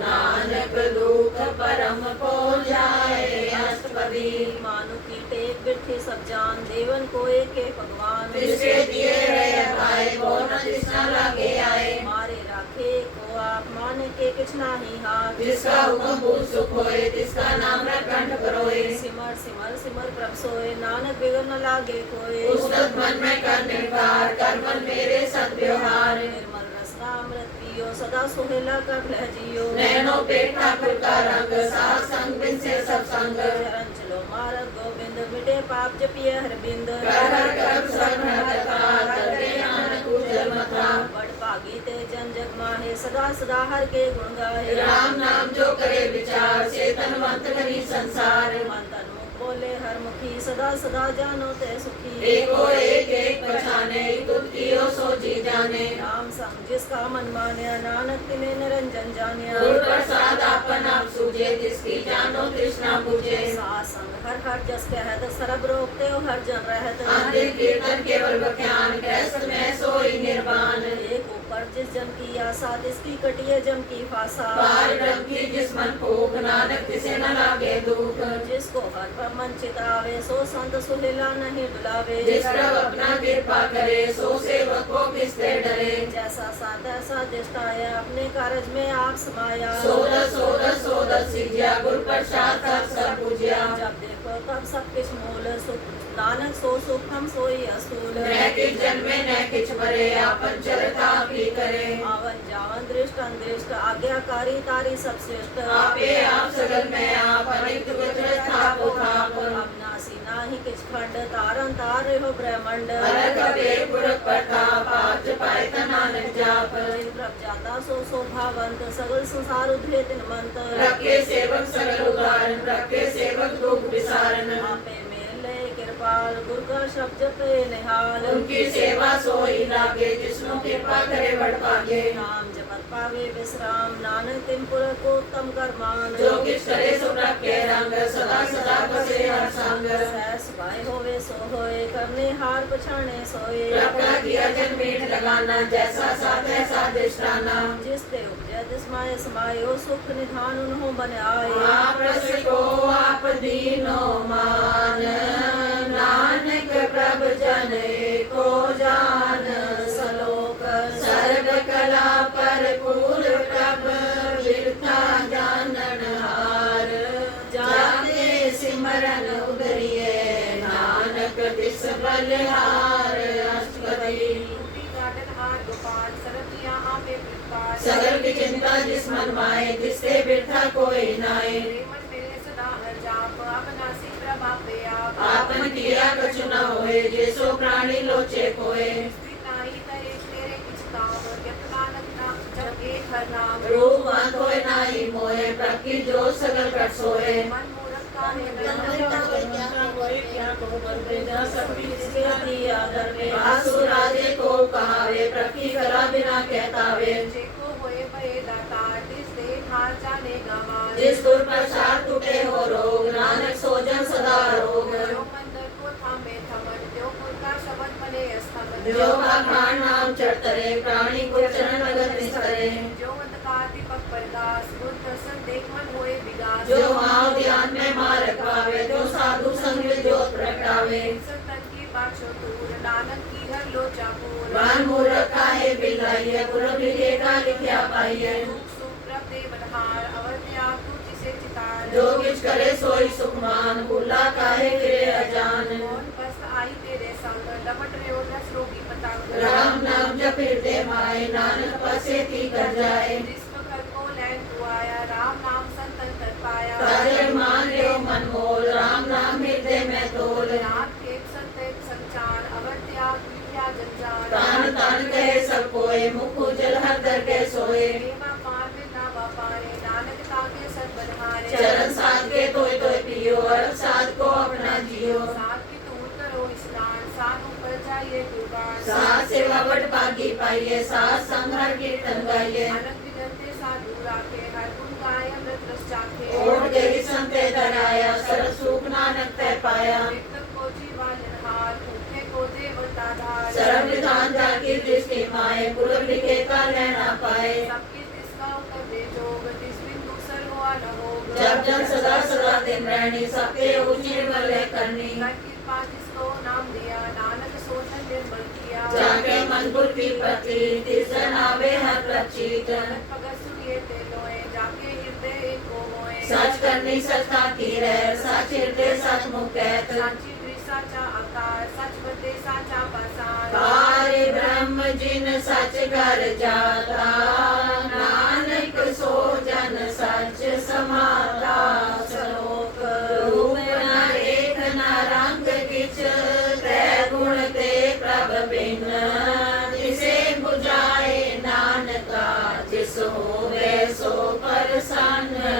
नानक दुख परम को जाए। अष्टपदी मानु की टेक बिरथे सब जान, देवन को एक भगवान। जिसके दिए रहे भाई, वो न तृष्णा लागे आए। मारे राखे को आप, मान के किछ नाही हाथ। जिसका हुक्म भूल सुख होए, तिसका नाम रखंठ करोए। सिमर सिमर सिमर प्रभ सोए, नानक बिगड़ न लागे कोय। उस्तत मन में कर निर्धार, कर मन मेरे सद व्यवहार। निर्मल रसना अमृत पियो, सदा सुहेला कर लह जियो। नैनो पेट ठाकुर का रंग, साथ संग बिन से सब संग। चरण चलो मारग गोविंद, मिटे पाप जपिए हर बिंद। कर हर कर्म सब हर कथा, करते नानक उज्जवल मथा। बड़ भागी ते जन जग माहे, सदा सदा हर के गुण गाहे। राम नाम जो करे विचार, से तनवंत करी संसार। मन तन मुख बोले हर मुखी, सदा सदा जानो ते सुखी। एको एक एक पहचाने, तुद कियो सो जी जाने। राम संग जिसका मन मान्या, नानक तिने निरंजन जान्या। गुर प्रसाद आपन आप सूझे, जिसकी जानो तृष्णा बुझे। साथ संग हर हर जस कहत, सरब रोकते हो हर जन रहत। अंतिम कीर्तन केवल बख्यान, कैस में सोई निर्वाण। एक ऊपर जिस जन की आशा, तिसकी कटिए जम की फासा। पार ब्रह्म की जिस मन भूख, नानक तिसे न लागे दुख। जिसको हर ब्रह्मन चितावे, सो संत सुहेला नहीं डुलावे। जिस प्रभ अपना कृपा करे, सो सेवक को किससे डरे। जैसा सा तैसा दिष्टाया, अपने कारज में आप समाया। सोदस सोदस सोदस सीजिया, गुर प्रसाद सब सब पूजिया। जब देखो तब सब किछ मूल, सुख नानक सो सुख हम सोई असूल। न किछ जन्मे न किछ मरे, आपन चरता भी करे। आवन जावन दृष्ट अंदृष्ट, आज्ञाकारी तारी सब श्रेष्ठ। आपे आप सगल में आप, अनित गुत्र थापो थाप। अविनाशी नाही किछ खंड, तारन तार हो ब्रह्मंड। अलग अबे पुरख प्रताप, आप जपाए ता नानक जाप। जिन प्रभ जाता सो शोभावंत, सगल संसार उधरे तिन मंत। रखे सेवक सगल उदाहरण, रखे सेवक दुख विसारण। आपे मेले कृपाल, गुर का शब्द पे निहाल। उनकी सेवा सोई लागे, जिसनु कृपा करे बड़ भागे। नाम जपत पावे विश्राम, नानक तिन पुर को उत्तम करमान। जो किछ करे सो रखे रंग, सदा सदा बसे हर संग। सहस भाई होवे सो होए, करने हार पछाणे सोए। रखा किया जन मीठ लगाना, जैसा सा तैसा दिष्टाना। जिस ते उपजय तिस माय समायो, सुख निधान उन्हों बन आए। आप रस को आप दीनो मान, नानक प्रभ जन को जान। सलोक सर्व कला पर पूर प्रभ, बिरथा जानन हार। जाके सिमरन उदरिए, नानक तिस बलिहार। अष्टपदी टूटी गाटन हार गोपाल, सरब जिया आपे प्रकार। सगल की चिंता जिस मन माए, तिससे बिरथा कोई नाए। मेरे मन मेरे सदा हर जाप, अपना सी प्रभा पे आप। आपन किया कछु न होए, जैसो प्राणी लोचे कोय। स्थिर नाही तरे तेरे किछ काम, जप नानक नाम जप एक हर नाम। रूप मन होए नाही मोए, प्रकृति जो सगल कर सोए। मन मूरख काहे क्या को बंदे जा सकती जिसके दिया दर में। आसुर राजे को कहावे, प्रकृति कला बिना कहतावे। जेको होए भये दातार, तिस दे हार जाने गवार। जिस गुर प्रसाद टूटे हो रोग, नानक सोजन सदा रोग। जो मंदिर को थामे थमन, जो गुर का शब्द बने अस्थमन। जो पाखांड नाम चढ़तरे, प्राणी गुर चरण लगत निस्तरे। जो अंधकार दीपक प्रकाश, गुर दर्शन देख मन होए विगास। जो माव ध्यान में मार्ग पावे, जो साधु संग में ज्योत प्रगटावे। संतन की बाक्षो दूर, नानक की हर लोचा पूर। बान मूर्ख काहे बिलाइए, गुरु लिखेगा लिखिया पाइए। सुप्रभ देवनहार, अवर त्याग तू जिसे चितार। जो किछ करे सोई सुखमान, भूला काहे फिरे अजान। कौन बस आई तेरे संग, लपट रहो दस रोगी पतंग। राम नाम जप हृदय माए, नानक पसे थी कर जाए। जिस वक्त को लैन तू आया, राम नाम संतन कर पाया। ताजड़ मान लियो मन मोल, राम नाम हृदय में तोल। नाथ के संत एक संचार, अवर त्याग मिथ्या जंजाल। तान तान कहे सब कोय, मुख उजल हर दर के सोए। देवा पार में नावा पारे, नानक ताके सद बलिहारे। चरण साध के तोय तोय पियो, अरब साध को अपना जियो। साथ की दूर करो स्नान, साथ ऊपर जाइए कुर्बान। साथ सेवा बट पागी पाइए, साथ संग हर कीर्तन गाइए। अनंत विदंते साधु राखे, हर गुण गाय अमृत रस चाखे। ओढ़ गई संते धराया, सरल सुख नानक तै पाया। मृतक को जीवा निहार, भूखे को देवता धार। सरल विधान जाकी दृष्टि माए, पूर्व लिखे का लेना पाए। सबकी तिसका उतर दे जोग, तिस बिंदु सर हुआ न होग। जब जन सदा सदा दिन रहनी, सबके ऊंची निर्मल करनी। हर कृपा जिसको नाम दिया, नानक सोचन निर्मल किया। जाके मन गुर की प्रति, तिस जन आवे हर प्रचित। नानक भगत सुनिए ते लोए, जाके हृदय एक को मोए। सच करनी सचता की रह, सच हृदय सच मुख कहत। साची दृष्टि साचा आकार, सच बते साचा पासार। पारे ब्रह्म जिन सच कर जाता, नानक सो जन सच समाता। श्लोक रूप न रेख न रंग किछ, त्रय गुण ते प्रभ बिन। जिसे बुझाए नानका, जिस होवे सो प्रसन्न।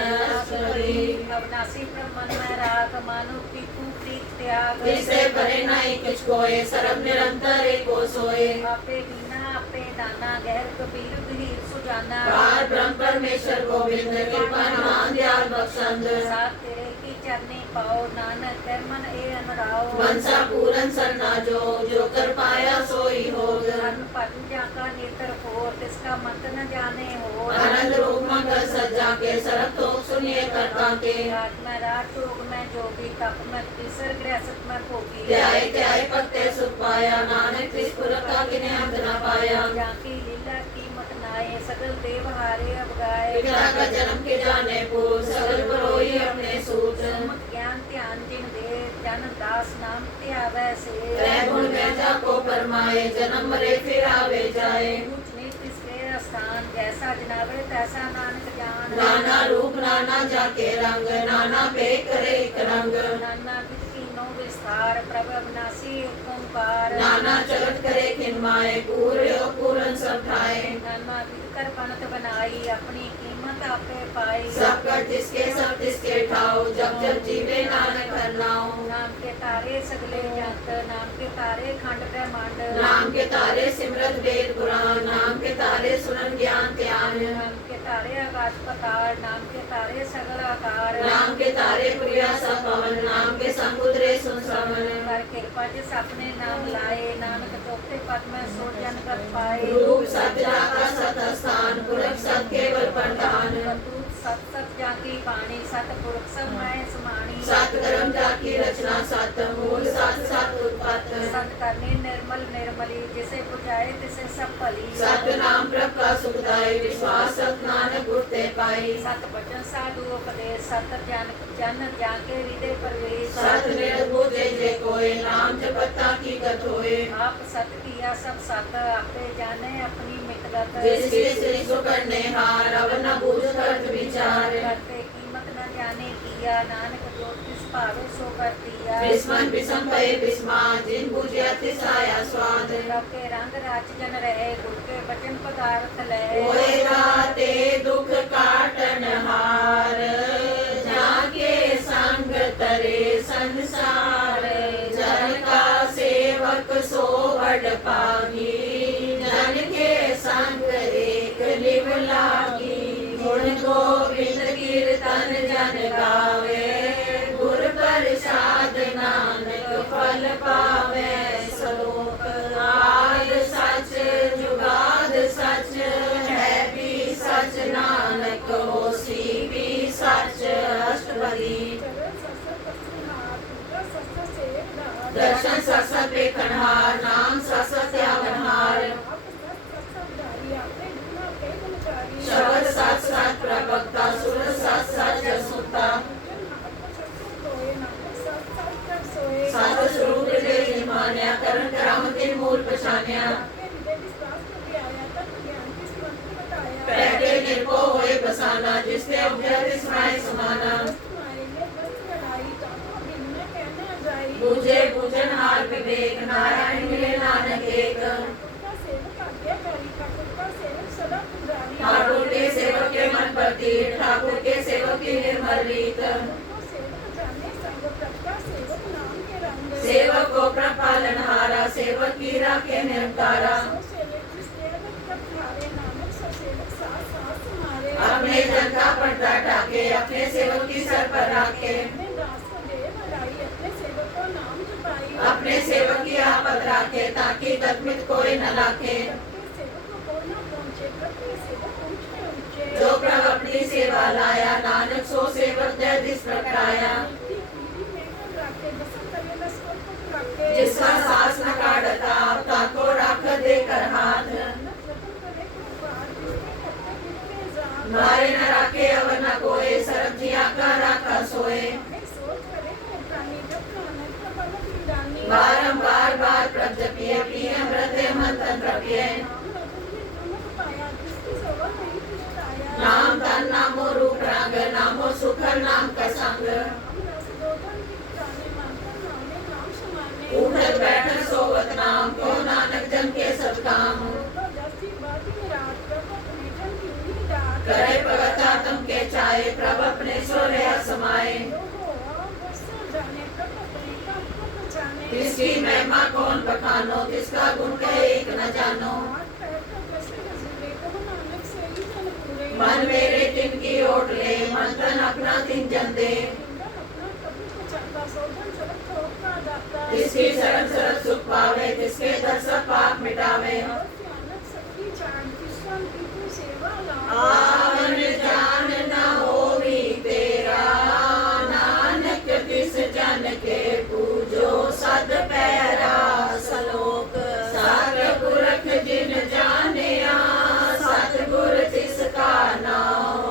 अविनाशी ब्रह्मन में राख, मानो की तू प्रीत त्याग। जिसे परे नहीं कुछ कोय, सर्व निरंतर एको सोए। आपे दीना आपे दाना, गहर कबीर गहीर सुजाना। पार ब्रह्म परमेश्वर गोविंद, कृपा निधान दयाल बख्शंद। साथ तेरे की चरनी पाओ, नानक कर मन ए अनुराओ। मनसा पूरन सरना जो कर पाया सोई होग। धन पद जाका नेत्र होर, तिसका मत न जाने हो। आनंद रूप मंगल सज्जा के, सरब तोक सुनिए करता के। रात में रात जोग में जोगी, तप में तीसर गृहस्थ में भोगी। त्याय त्याय पत्ते सुख पाया, नानक त्रिपुर का किने अंत न पाया। जाकी लीला की मत नाये, सगल देव हारे अब गाए। पिता का जन्म के जाने पूर्व, सगल परोई अपने सूत। सुमत ज्ञान ध्यान जिन दे, जन दास नाम त्यावै से। त्रय गुण वेदा को परमाए, जन्म मरे फिर आवे जाए। ऊंच नीच तिसके स्थान, जैसा जनावे तैसा नानक जान। नाना रूप नाना जाके रंग, नाना पे करे एक रंग। नाना विध कीनो विस्तार, प्रभ अविनाशी ओंकार। नाना चलत करे खिनमाए, पूर्यो पूरन सब ठाए। नाना विध कर बनत बनाई, अपनी कीमत आपे पाई। सब कर जिसके सब तिसके ठाओ, जब जब जीवे नानक हर नाम। नाम के तारे सगले जगत, नाम के तारे खंड ब्रह्मांड। नाम के तारे सिमरत वेद पुराण, नाम के तारे सुनन ज्ञान ध्यान। नाम के तारे आकाश पताल, नाम के तारे सगल आकार। नाम के तारे पुरिया सब पवन, नाम के समुद्रे सुन श्रवण। कर कृपा जिस अपने नाम लाए, नानक चौथे पद में सो जन कर पाए। रूप सत्य जाका सत स्थान, पुरख सत केवल प्रधान। बंधु सत सत जाकी वाणी, सतपुरुष सब मैं समाणी। सत कर्म जाकी रचना, सत मूल सत सत उत्पत्त। सत करनी निर्मल निर्मली, जिसे बुझाए तिसे सब भली। सत नाम प्रभ का सुखदाई, विश्वास सत नानक गुरते पाई। सत वचन साधु उपदेश, सत जन जन जाके हृदय प्रवेश। सत निरत बुझे जे कोय, नाम जपता की गत होए। आप सत किया सब सत, आपे जाने अपनी मितगत। जिस जिस सो करने हार, अब न बूझ करत विचार। करते कीमत न जाने किया, नानक जो तिस भावे सो कर दिया। विस्मन विषम भय विस्मा, जिन बुझिया तिस आया स्वाद। रब के रंग राज जन रहे, गुर के वचन पदार्थ लहे। होए राते दुख काटन हार, जाके संग तरे संसार। जन का सेवक सो बड़ पागी, जन के संग एक लिव लागी। गुण गोविंद कीर्तन जन जन गावे गुर प्रसाद नानक फल पावे सलोक आद सच जुगाद सच है भी सच नानक होसी भी सच अष्टपदी दर्शन सत्सत पेखनहार नाम सत्सत त्यागनहार शब्द सत सत प्रवक्ता सुर सत सत जसुता सत स्वरूप हृदय जिमान्या करण करामति मूल पहचान्या पहले निर्भो होए बसाना जिसने उपजत इसमाय समाना बुझे बुझनहार विवेक नारायण मिले नानक एक ठाकुर के सेवक के मन प्रति ठाकुर के सेवक की निर्मल रीत सेवक को प्रपालनहारा सेवक की राखे निरंकारा अपने जन का पर्दा ढाके अपने सेवक की सर पर राखे अपने सेवक की आपत राखे ताकि तत्मित कोई न लाखे जो प्रभु अपनी सेवा लाया नानक सो सेवक दे दिस प्रगटाया जिसका सास न काढ़ता आपका को राख देकर हाथ मारे न राखे अवर न कोई सरब जिया का राखा सोए बारंबार बार प्रभ जपिए पिए अमृत मंथन रखिए नाम तन नामो रूप रंग नामो सुखर नाम का संग उठत बैठत सोवत नाम को नानक जन के सब काम करे भगत आत्म के चाहे प्रभ अपने सोरे समाये जिसकी महिमा कौन बखानो जिसका गुण कहे एक न जानो मन मेरे तिनकी ओट ले मन तन अपना तिन जन दे जिसकी शरण शरण सुख पावे जिसके दर्शन पाप मिटावे आवन जान न होवी तेरा नानक तिस जन के पूजो सद पैरा सलोक सतगुरख जिन जानिया सतगुर तिसका नाम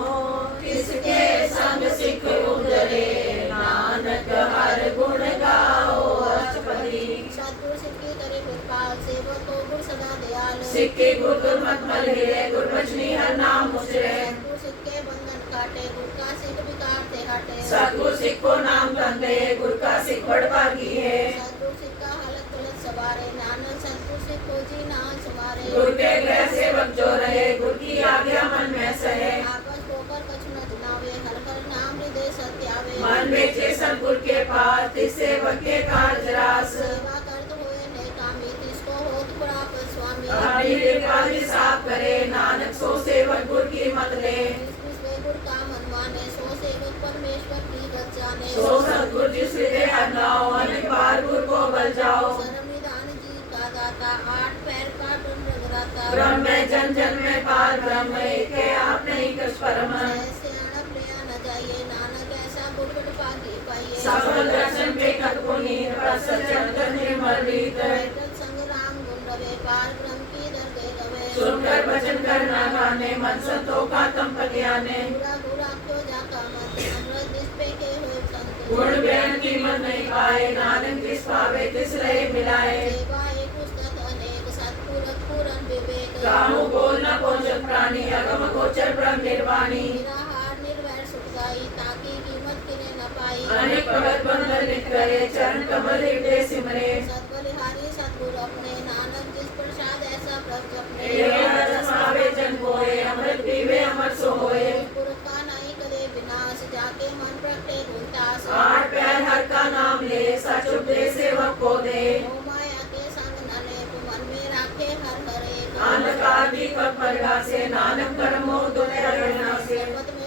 किसके संग सिख उधरे नानक हर गुण गाओ अष्टपदी सतगुरु सिख की करे कृपाल सेवक को गुर सदा दयाल सिक्के गुर दुर्मत मल गिरे गुर बचनी हर नाम मुचरे सतगुरु सिख के बंधन काटे गुर का सिख विकार ते हटे सतगुर सिख को नाम तंदे गुर का सिख बड़ भागी है सतगुरु सिख का हालत तुलत सवारे नानक सतगुरु सिख को जी नाम समारे गुर के गृह सेवक जो रहे गुर की आज्ञा मन में सहे आपस होकर कछु न जनावे हर हर नाम हृदय सत्यावे मन बेचे सतगुर के पास तिस सेवक के कार्य रास सेवा करत होए ने कामी तिसको होत प्राप्त स्वामी अपनी रिकाली साफ करे नानक सो सेवक गुर की मत ले जिस गुर का मन माने सो सेवक परमेश्वर की गत जाने सो सतगुर जिस हृदय हरनाओ अनेक बार गुर को बल जाओ शरण निदान जी का दाता आठ पैर का टुंड रगराता ब्रह्म में जन जन में पार ब्रह्म एक है आप नहीं कछ परम ऐसे अणप लिया न जाइए नानक ऐसा गुरगुट पागी पाइए सफल दर्शन पे कत पुनीत प्रसन्न चंद्र निर्मल रीत बैठक संग राम गुण रवे पार ब्रह्म की दरगे रवे सुनकर भजन करना गाने मन संतों का तम पतियाने पूरा गुरा क्यों जाका मत अमृत जिस पे के हुए संत गुण ज्ञान कीमत नहीं पाए नानक जिस पावे तिस रहे मिलाए सेवा एक पुस्तक अनेक सतपुरख पूरन विवेक काहू बोल न पहुंचत प्राणी अगम गोचर ब्रह्म निर्वाणी निराहार निर्वैर सुखदाई ताकि कीमत किने न पाई अनेक भगत बंधन नित करे चरण कमल हृदय सिमरे सतबलिहारी सतगुरु अपने नानक जिस प्रसाद ऐसा प्रभु अपने ये रस पावे जन कोय अमृत पीवे अमर सो होए पुरख का नहीं करे विनाश जाके मन प्रगटे गुणतास आठ पैर हर का नाम ले सच उपदेश सेवक को दे मोह माया के संग न ले तू मन में राखे हर हर एक अंधकार दीपक प्रकाशे नानक कर्मो दुख हरना से सर्वत में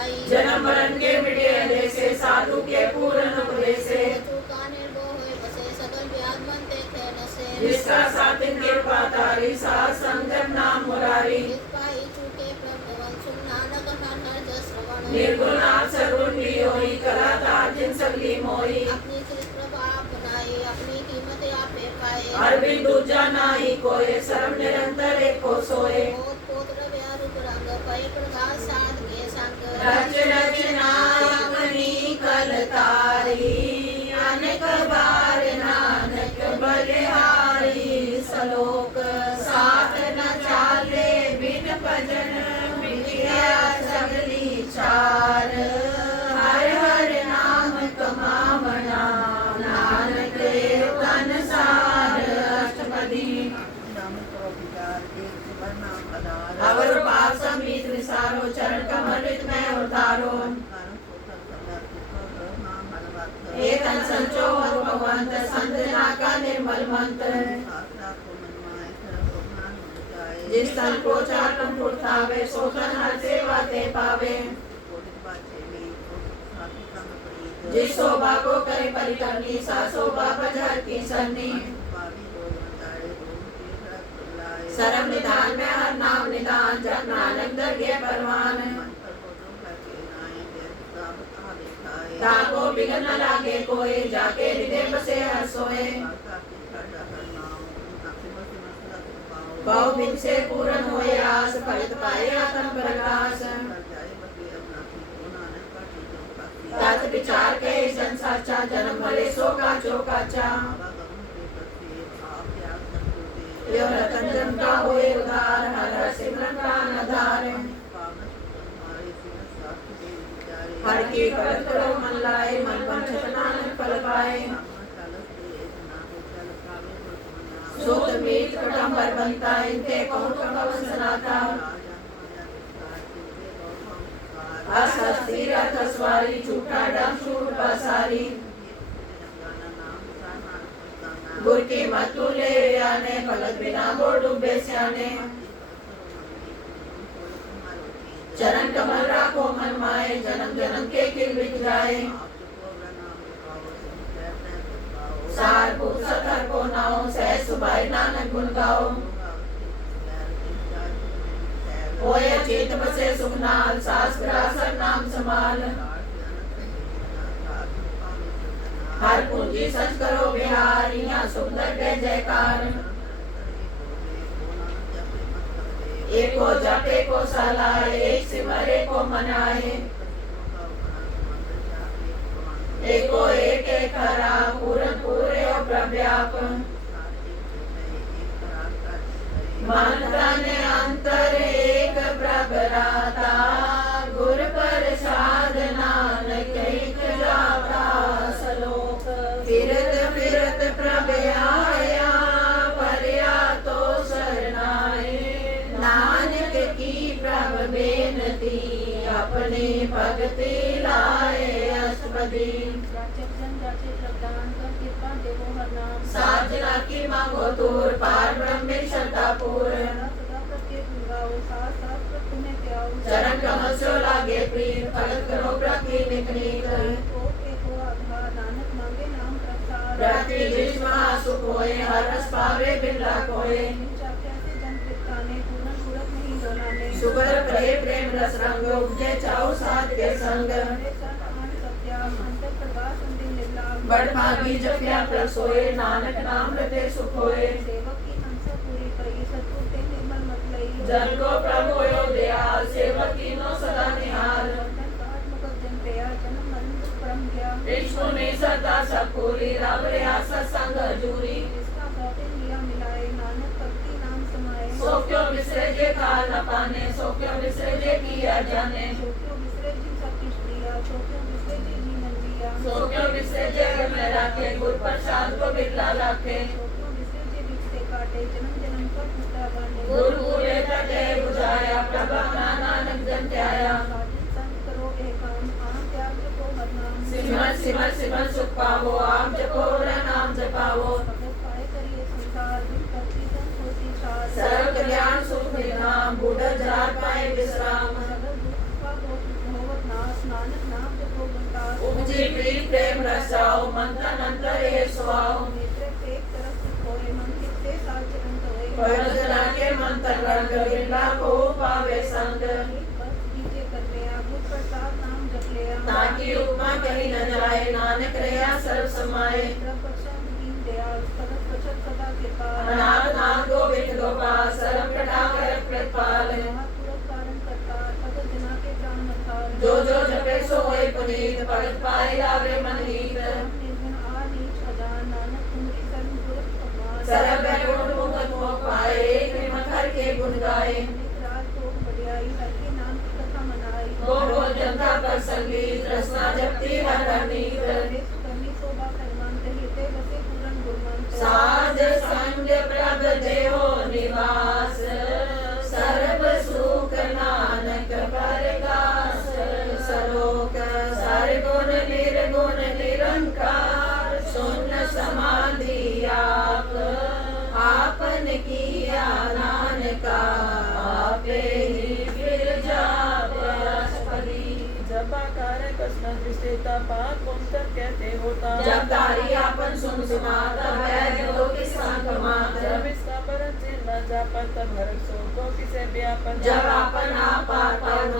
पाई। जन्म मरण के मिटे जैसे साधु के पूर्ण उपदेश से। चूका निर्भो हुए बसे सगल व्याध मनते थे नसे। जिसका सातिन कृपा तारी सात संजम नाम मुरारी। पाई चूके प्रभवन सुन नानक हर हर जस श्रवण। निर्गुण आप सगुण भी होई कला तार जिन सगली मोई। अपनी कृत प्रभा आप बनाई अपनी कीमत आपे पाए। हर भी दूजा नाही कोय सर्व निरंतर एक को सोए। पोत पोत रव्या रूप रंग पय प्रभात साध के संग। रच रचना अपनी कलकारी अनेक बार नानक बलिहारी। सलोक साथ न चाले बिन भजन मिटिया सगली चार। हर हर नाम कमावना नानक तन सार। अष्टपदी अवर पाप समीत विसारो चरण कमल रित में उतारो। हे तन संचो और भगवंत संत जना का निर्मल मंत्र। जिस तन को चार पंख उठावे सो तन हर सेवा ते पावे। जिस शोभा को करे परिकरनी सा शोभा बजहर की सरनी। सर्व निदान में हर नाम निदान जप नानक दर्गे परवान। ताको बिगन न लागे कोई जाके हृदय बसे हर सोए। बहु बिन से पूर्ण होए आस फलित पाए आत्म प्रकाश। तत् विचार के जन साचा जन्म भले सो का चौकाचा। यो रतन जन का होए उधार हर हर सिमरन प्राण आधार। हर की करत करो मन लाए मन वंचित नानक फल पाए। सूत मीत कटम्बर बनता इनके कौन कवन सनाता। अस्थिर सवारी झूठा डम छूट बसारी। गुर की मतु ले आने फलक बिना बोल डूबे स्याने। चरण कमल राखो मन माए जन्म जन्म के किल बिक जाए। सार भूत सतर को नाओ सह सुभाई नानक गुण गाओ। होए चेत बसे सुखनाल सास ग्रासर नाम समाल। हर पूंजी सच करो बिहार यहाँ सुंदर जय जयकार। एको जपे को सलाए एक सिमरे को मनाए। एको एक एक हरा पूर्ण पूरे और प्रव्याप। मन तन अंतर एक प्रभराता। गुर प्रसाद नानक एक जाता। सलोक फिरत फिरत प्रभ आया परया तो शरणाए। नानक की प्रभ बेनती अपनी भक्ति लाए। अष्टपदी साजना की मांगो दूर पार ब्रह्म श्रद्धापूर। चरण कमल सो लागे प्रीत फलत करो प्रति निकनीत। प्रति जिस महासुख होए हर रस पावे बिरला कोय। सुगर प्रे प्रेम रस रंग उपजे चाउ साध के संग। बड़ भागी जपिया प्रभ सोए नानक नाम रते सुख होए। जन को प्रभु होयो दयाल सेवक कीनो सदा निहाल। विष्णु ने सदा सब पूरी रब रहा सत्संग हजूरी। सो क्यों बिसरे जे काल न पाने सो क्यों बिसरे जे किया जाने। सो क्यों बिसरे जे घर में राखे गुर प्रसाद को बिरला लाखे। गुर पूरे तटे बुझाया प्रभ अपना नानक जन त्याया। सिमर सिमर सिमर सुख पावो आप जपो रे नाम जपावो। सर्व कल्याण सुख निधाम बूढ़ जार पाए विश्राम। रचाओ मंत्र अंतरे सुहाओ नेत्र एक तरफ खोए मन कितने साल चिरंत होए परजना के मंत्र रंग बिरला को पावे संग बस कीजिए कर लिया मुझ प्रसाद नाम जप लिया ताकि उपमा कहीं न जाए नानक रया सर्व समाये प्रसन्न दीन दयाल सरस बचत सदा कृपाल अनाथ नाथ गोविंद गोपाल सर्व कटाकर कृपाल महापुरख कारण करता भगत जना के प्राण अथार जो जपे सोए पुनीत भगत पाए लावे मन हीत निर्गुण आ नीच अजान नानक तुम्हारी सर्व पुरख भगवान सरब गुण मुक्त मोह पाए श्रीमत हर के गुण गाए नित रात को बढ़ियाई हर के नाम की कथा मनाई गो जनता पर संगीत रसना जपती हर नीत करनी शोभा करमान कहिते बसे पूरन गुणवंत साध संग प्रभ देहो निवास सर्व सुख नानक परगास सरोक सरगुण निर्गुण निरंकार शून्य समाधि आप आपन किया नानका आपे ही फिर जाप अस्पदी जब आकार कसना दृष्टिता पाक पुंतर कहते होता जब तारी आपन सुन सुनाता वैद्य हो किसान कमाता जब इसका परम चिन्ह न जापा तब हर सो को किसे व्यापन जब आपन आपार पावन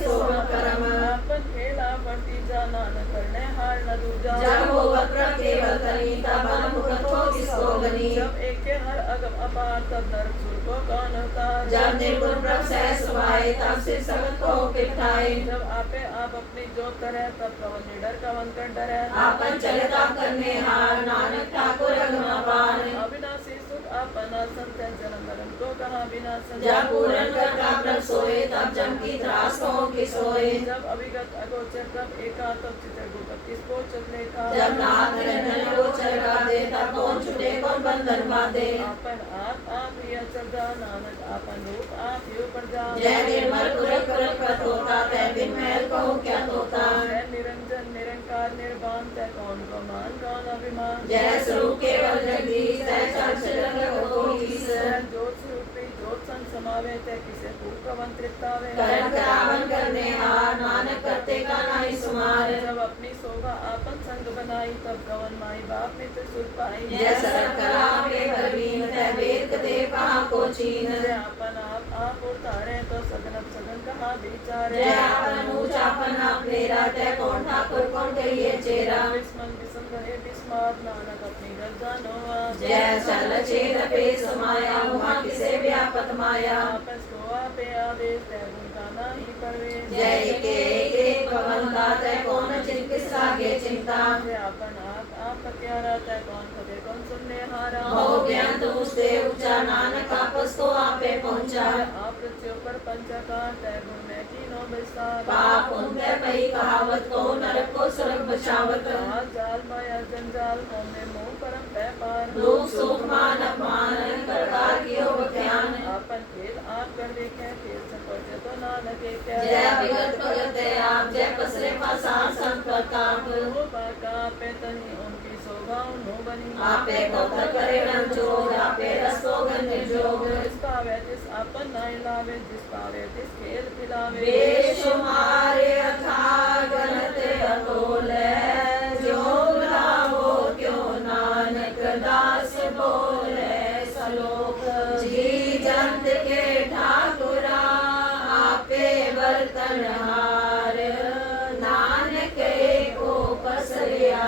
सोवन करम आपन खेला पड़ती जाना न करने हार न दूजा जब होवत केवल तनीता बन मुक्त हो किसको गनी जब एक के हर अगम अपार तब नरक सुर को कौन अवतार जब निर्गुण प्रभ सह सुभाए तब सिर सगत को किठाए जब आपे आप अपनी जोत करे तब कवन निडर कवन कर डरे आपन चले तब करने हार नानक ठाकुर अगम अपार अविनाशी सुख आपना संत जन्म मरण को कहा विनाशन जब पूरन कर प्राप्त सोए तब जम की त्रास को कि सोए जब अभिगत अगोचर तब एका तब चित्रगुप्त किसको चले था जब नाथ निरंजन को चलगा दे तब कौन छुटे कौन बंधन बांधे आपन आप ही अचरदा नानक आपन रूप आप ही ऊपर जा जय निर्मल पुरख पुरख होता तय बिन महल कहूँ क्या तोता जय निरंजन निरंकार निर्वाण तय कौन को मान कौन अभिमान जय स्वरूप केवल जगदीश तय चल चल कोटीस जय जोत स्वरूपी जोत सन समावे तय किसे पूर्व कवन तृप्तावे करण करावन करने हार नानक करते का नहीं सुमार जब अपनी शोभा आपन संग बनाई तब कवन माई बाप मित्र सुर पाई जय सरल कला के बलवीन तय वेद दे कहाँ को चीन जय आपन आप उतारे तो सगन सगन कहा विचारे जय आपन ऊंच आपन आप लेरा तय कौन ठाकुर कौन कहिए चेरा विस्मन विसम रहे विस्मात नानक अपनी रजा नोआ जय चल छेद पे समाया वहाँ किसे व्यापत माया आपस को आपे आदेश तय गुण का नहीं परवेश जय एक पवन का तय कौन चिंत किस आगे चिंता जय आपन आप प्यारा तय कौन खबे कौन सुनने हारा हो बेअंत उससे ऊंचा नानक आपस को आपे पहुँचा आप पृथ्वी पर पंचकार तय गुण में तीनों विस्तार पाप उनके पही कहावत को नरक को सुरग बचावत जाल जाल माया जंजाल होमे मोह परम तय पार लोक सुख मान अपमान अनेक प्रकार की हो बख्यान आपन खेल आप कर देखे खेल संपत्ति तो नानक के क्या जय विगत भगत है आप जय पसरे पासार संप्रताप वो बाका पे तनी उनकी शोभा नो बनी आपे कौतर करे रंजोग आपे रसो गन निर्जोग जिस पावे जिस आपन नाई लावे जिस पावे जिस खेल खिलावे बेशुमारे अथाह गणत अतोल जो बुलावो क्यों नानक दास बोले सलोक जी जंत के ठाकुरा आपे बर्तन हार नानक एको पसरिया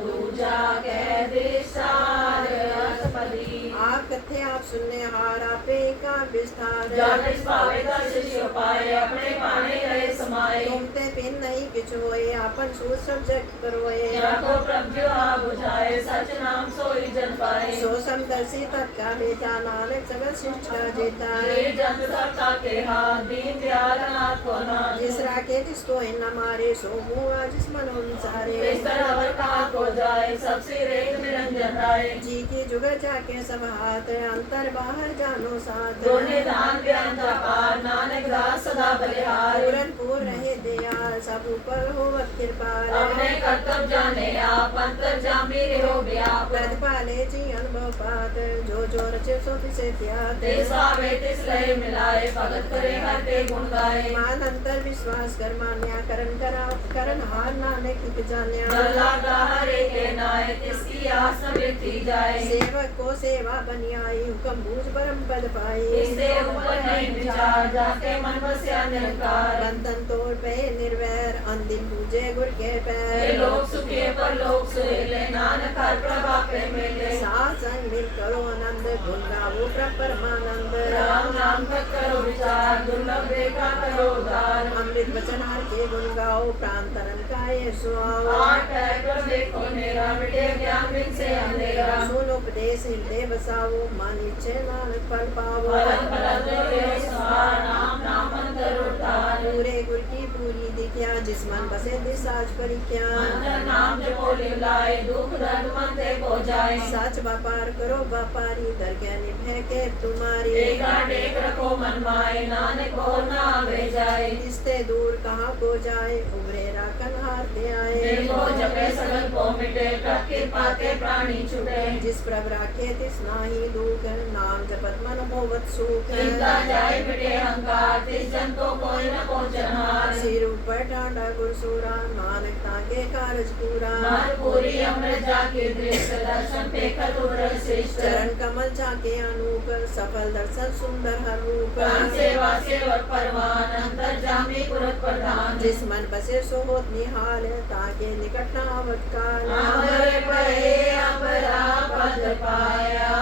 दूजा कह विसार अस्पदी आप कथे आप सुनने हार आपे का विस्तार जन इस पावे का शिष्य पाए अपने पाने गए समाये तुमते पिन नहीं किछोए आपन सूर सब जग करोए रखो प्रभु आ बुझाए सच नाम सोई जन पाए सो समदर्शी तत्का बेटा नानक सगल शिष्टा जेता ये जन सबका के हाथ दीन दयाल नाथ को नाथ जिस राके जिसको न मारे सो मुआ जिस मन अनुसारे इस तरह अवर कहा को जाए सबसे रेख निरंजन राय जी की जुग जाके सब हाथ अंतर बाहर जानो साथ दोने दान व्यंत अपार नानक दास सदा बलिहार पूरन पूर रहे दयाल सब पर हो कृपाल अपने कर्तव्य जाने आप अंतर्जामी रहो व्याप प्रतिपाले जी अनुभव पात जो जो रचे सो तिसे त्याग देश आवे तिस लय मिलाए भगत करे हर ते गुण गाए मान अंतर विश्वास कर मान्या करण हार नानक हित जान्या जल लागा हरे के नाय तिसकी आस न व्यक्ति जाए सेवक को सेवा बनियाई हुक्म बूझ परम पद पाई इससे ऊपर नहीं विचार जाके मन बस्या निरंकार बंधन तोड़ पे निर्वैर अंतिम पूजे गुर के ये पैर लोग सुखे पर लोग सुहेले नानक हर प्रभा पे मिले साथ संग मिल करो आनंद गुण गाओ परमानंद राम नाम तक करो विचार दुर्लभ देखा करो उदार अमृत वचन हर के गुण गाओ प्राण तरन का ये सुहाओ आठ कर देखो मेरा मिटे ज्ञान बिन से अंधेरा सुनो उपदेश हृदय बसाओ मन इच्छे नानक फल पाओ फलत फलत देवे सहार नाम नाम अंतर उतार पूरे गुर की पूरी दिख्या जिस मन बसे दिशाज परिख्या अंतर नाम जपो लिवलाए दुख दर्द मन ते हो जाए सच व्यापार करो व्यापारी दर क्या निभे के तुम्हारी एक टेक रखो मन माए नानक को ना आवे जाए इससे दूर कहाँ को जाए उभरे राखन हारते आए देखो जपे सगल को मिटे प्रकृति पाते प्राणी छुटे जिस प्रभ राखे तिस नाही दुख नाम जपत मन होवत सुख चिंता जाए मिटे अहंकार तिस जन को कोई न पहुंचनहार सिर ऊपर ठांडा गुरसूरा नानक ताके कारज पूरा मन पूरी अमृत जाके दृश्य दर्शन पे कतुर श्रेष्ठ चरण कमल जाके अनूप सफल दर्शन सुंदर हर रूप प्राण सेवा सेवक परवान अंतर्जामी पुरत प्रधान जिस मन बसे सो होत निहाल ताके निकट न आवत काल अमर पहे अमरा पद पाया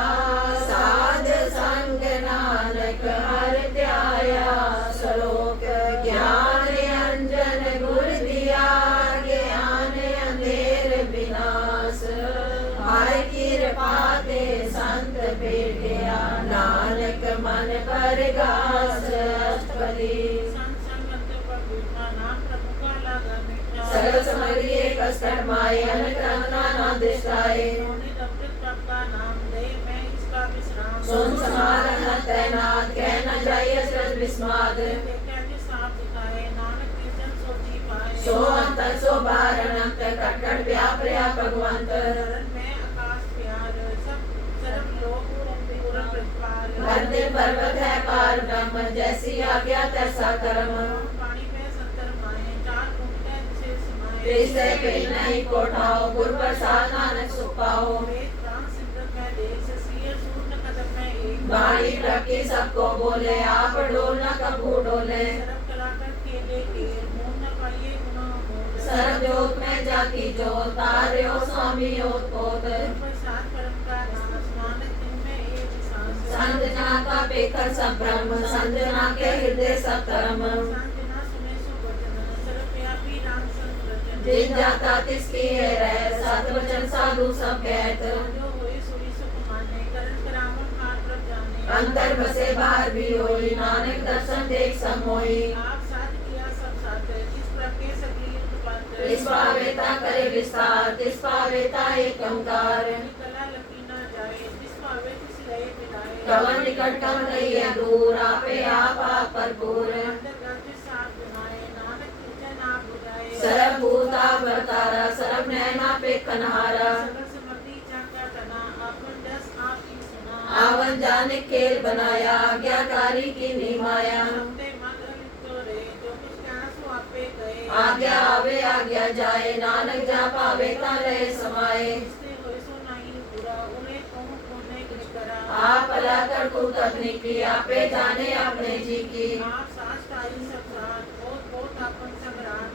साध संग नानक हर त्याया श्लोक ज्ञान अंजन गुर दिया ज्ञान अंधेर विनाश हर कृपा ते संत भेटिया नानक मन पर गास अष्टपदी सरल समरिए कष्ट माय अनुक्रम नाना दिशाए सोन समारन तैनात कह न जाइए सृज विस्माद सो अंतर सो बार अनंत कटकट व्याप रहा भगवंत बंदे पर्वत है पार ब्रह्म जैसी आज्ञा तैसा कर्म से कहीं नहीं कोठाओ गुरु प्रसाद नानक सुख पाओ बाणी प्रकी सबको बोले आप डोलना कबू डोले सर्व जोत में जाकी जोत तार्यो स्वामी ओत पोत संत जना का पेखर सब ब्रह्म संत जना के हृदय सब धर्म जिन जाता तिसकी है रह सत वचन साधु सब कहत अंतर बसे बाहर भी होई नानक दर्शन देख समोई इस पावेता करे विस्तार तिस पावेता एक ओंकार कवन निकट कवन नहीं है दूर आपे आप भरपूर सरब भूता वर्तारा सरब नैना पे कन्हारा आवन जाने खेल बनाया आज्ञाकारी की निमाया आज्ञा आवे आज्ञा जाए नानक जा पावे ताले समाए आप भला कर तू तकनी की आपे जाने अपने जी की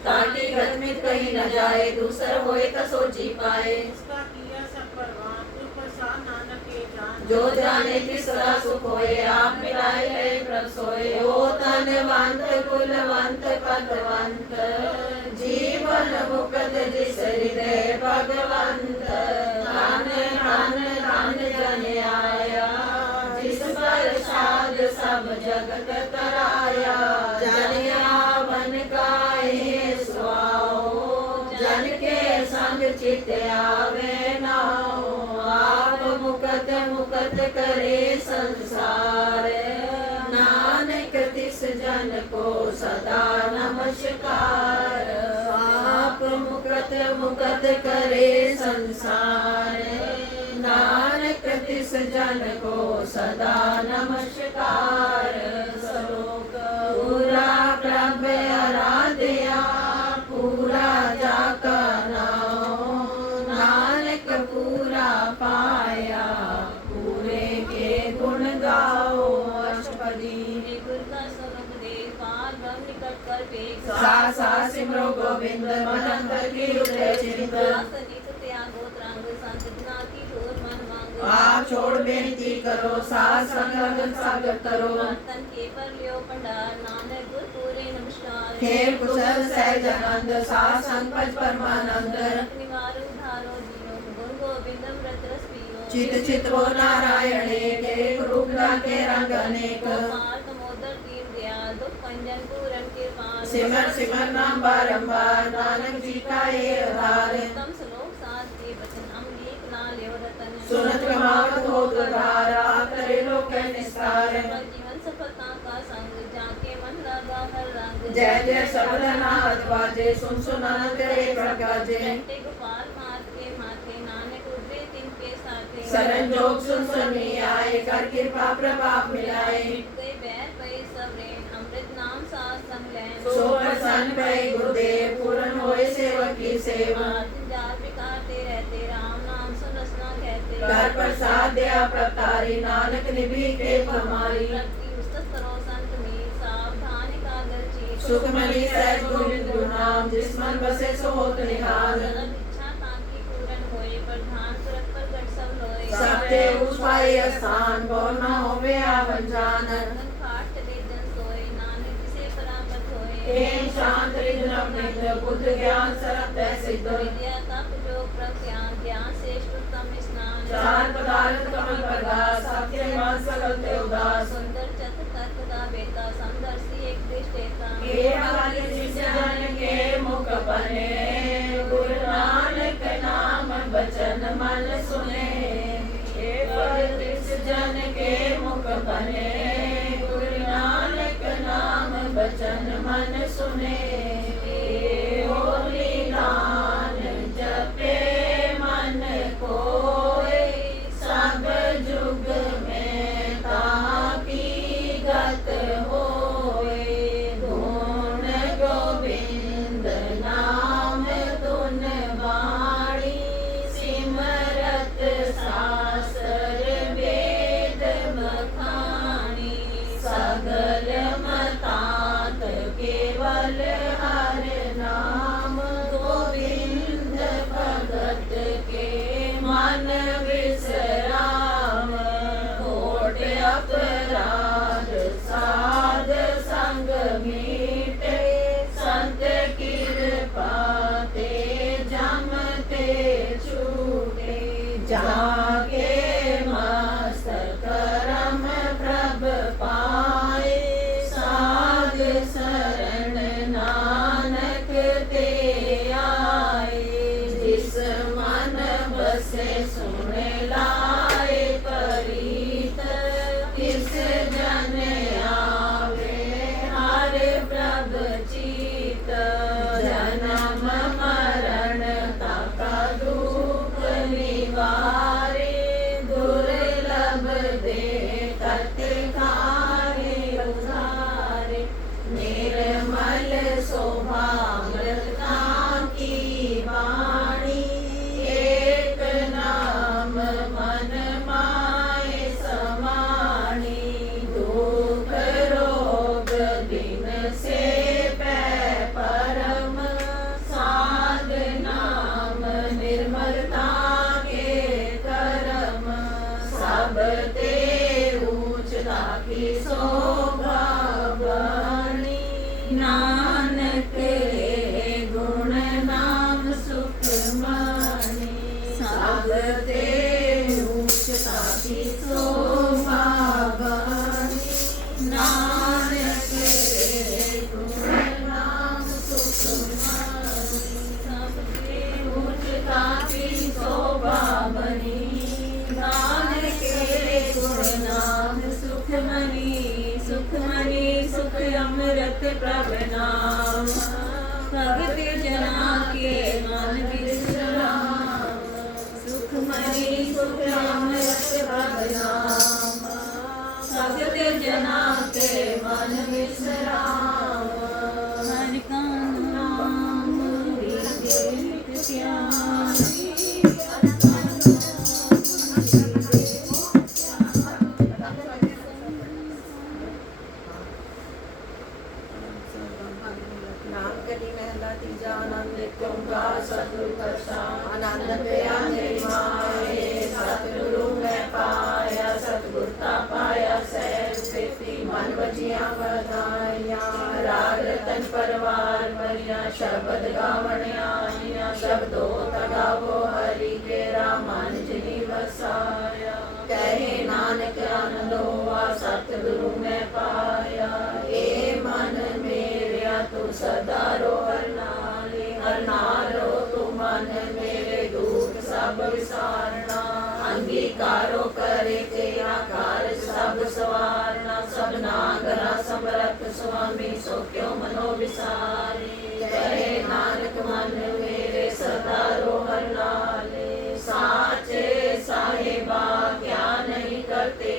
ताकि गतमित कहीं न जाए दूसर होए तो सोची पाए जो जाने किसका सुख होए आप मिलाए ले प्रभ सोए ओ तनवंत कुलवंत पदवंत जीवन मुक्त जिस हृदय भगवंत धन धन धन जन आया जिस पर साध सब जगत तराया जन आवन काहे सुआओ जन के संग चित आवे नाओ आप मुकत मुकत करे संसार नानक तिस जन को सदा नमस्कार। मुकत मुकत करे संसार। नानक तिस जन को सदा नमस्कार। श्लोक पूरा प्रभ आराध्या पूरा जाका नाम। नानक पूरा पाया पूरे के गुण गाओ। अष्टपदी गुर का सबक दे पार ब्रह्म निकट कर पेख। सा सिमरो गोविंद मन अंतर की उदय चिंत। नित त्यागो त्रांग संत जना की ढोर मन मांग। आप छोड़ बेनती करो साथ संग सागर करो। तन के पर लियो पंडार नानक गुर पूरे नमस्कार। खेल कुशल सहज आनंद साथ संग पज परमानंद। निवारो धारो जियो गुर गोविंद व्रत रस पियो। चित चित वो नारायण एक रूप के रंग अनेक। गोपाल कमोदर दीन दयाल दुख पंजन पूरन कृपाल। सिमर सिमर नाम बारंबार नानक जी का ये आधार। तम श्लोक साथ के वचन अमलीक ना लेव रतन। सुनत क्रमावत हो तुधारा करे लोक के निस्तार। जीवन सफलता का संग जाके मन लगा हर रंग। जय जय शब्द नाद बाजे सुन सुन आनंद करे प्रकाजे। घंटे गोपाल मात के माथे नानक उतरे तिनके साथे। शरण जोग सुन सुनी आए कर कृपा प्रभाव मिलाए। गए बैर पे सबरेन अमृत नाम साथ संग लैन। सो प्रसन्न भय गुरुदेव पूर्ण होए सेवक की सेवा। जंजाल बिकारते रहते राम नाम सुन रसना कहते। कर प्रसाद दया प्रतारी नानक निभि के हमारी। भक्ति उस्तत करो संत मीर सावधान कागल चीर। सुख मणि सहज गोविंद गुरु नाम जिस मन बसे सो होत निहाल। जन्म इच्छा ताकि पूरन होए प्रधान तुरत पर गट सब लोए। सबते उपाय स्थान गौर न होवे आवन जान। बंधन खाट चले जन सोए नानक जिसे परामत होए। एम शांत रिजनम नित्य बुद्ध ज्ञान सरब सिद्ध। विद्या तप योग प्रज्ञान ज्ञान श्रेष्ठ उत्तम स्नान। चार पदार्थ कमल प्रकाश सत्य मान सकल ते उदास। सुंदर चत तर्क दा बेता समदर्शी एक दृष्टेता। केवल शिष्य जन के मुख बने गुरु नानक नाम बचन मन सुने। केवल शिष्य जन के मुख बने गुरु नानक नाम बचन मन सुने। होली नान जपे मन कोय सब जुग में ताकी गत होए। गुण गोविंद नाम धुन वाणी सिमरत शास्त्र वेद बखानी। सगल मतात केवल हर नाम गोविंद भगत के मन विश्राम। कोट अपराध साध संग मीटे संत कृपा ते जमते छूटे। जाके मस्त करम प्रभ पाए साध शरण नानक ते आए। जिस मन बसे सुन लाए परीत किस जन आवे हर प्रभ चीत। जन्म मरण ताका दुख निवारे दुर्लभ दे तत्कारे उधारे। निर्मल शोभामृता की वाणी एक नाम मन माय समाणी। दुख रोग दिन से पै परम साध नाम निर्मलता के करम। सब ते ऊंचता की शोभा बनी। नानक रे गुण नाम सुख मानी। सब ते ऊंचता की शोभा बनी। नानक रे गुण नाम सुख मानी। सबके ऊंचता की शोभा बनी। नानक रे गुण नाम सुख मनी। सुख मनी सुख अमृत प्रभ नाम। भगत जना के मन विश्राम सुखमयी सुख अमृत भव नाम भगत जना के मन विश्राम हर का नाम विवेक ज्ञान नाम कली महला तीजा आनंद ओंकार सतगुरु प्रसाद आनंद पिया मेरी माए सतगुरु मैं पाया सतगुरता पाया सहज प्रीति मन बजिया बधाइया राग रतन परवार मरिया शब्द गावण आइया शब्दों तगावो हरि केरा मन जिनी बसाया कहे नानक आनंदो आ सतगुरु मैं पाया ए मन मेरा तू सदा रो हर नालो तू मन मेरे दुख सब विसारना अंगीकारो करे तेरा कार्य सब सवारना सब नागरा समरथ स्वामी सो क्यों मनो विसारे कहे नानक मन मेरे सदा रो हर नाले साचे साहिबा क्या नहीं करते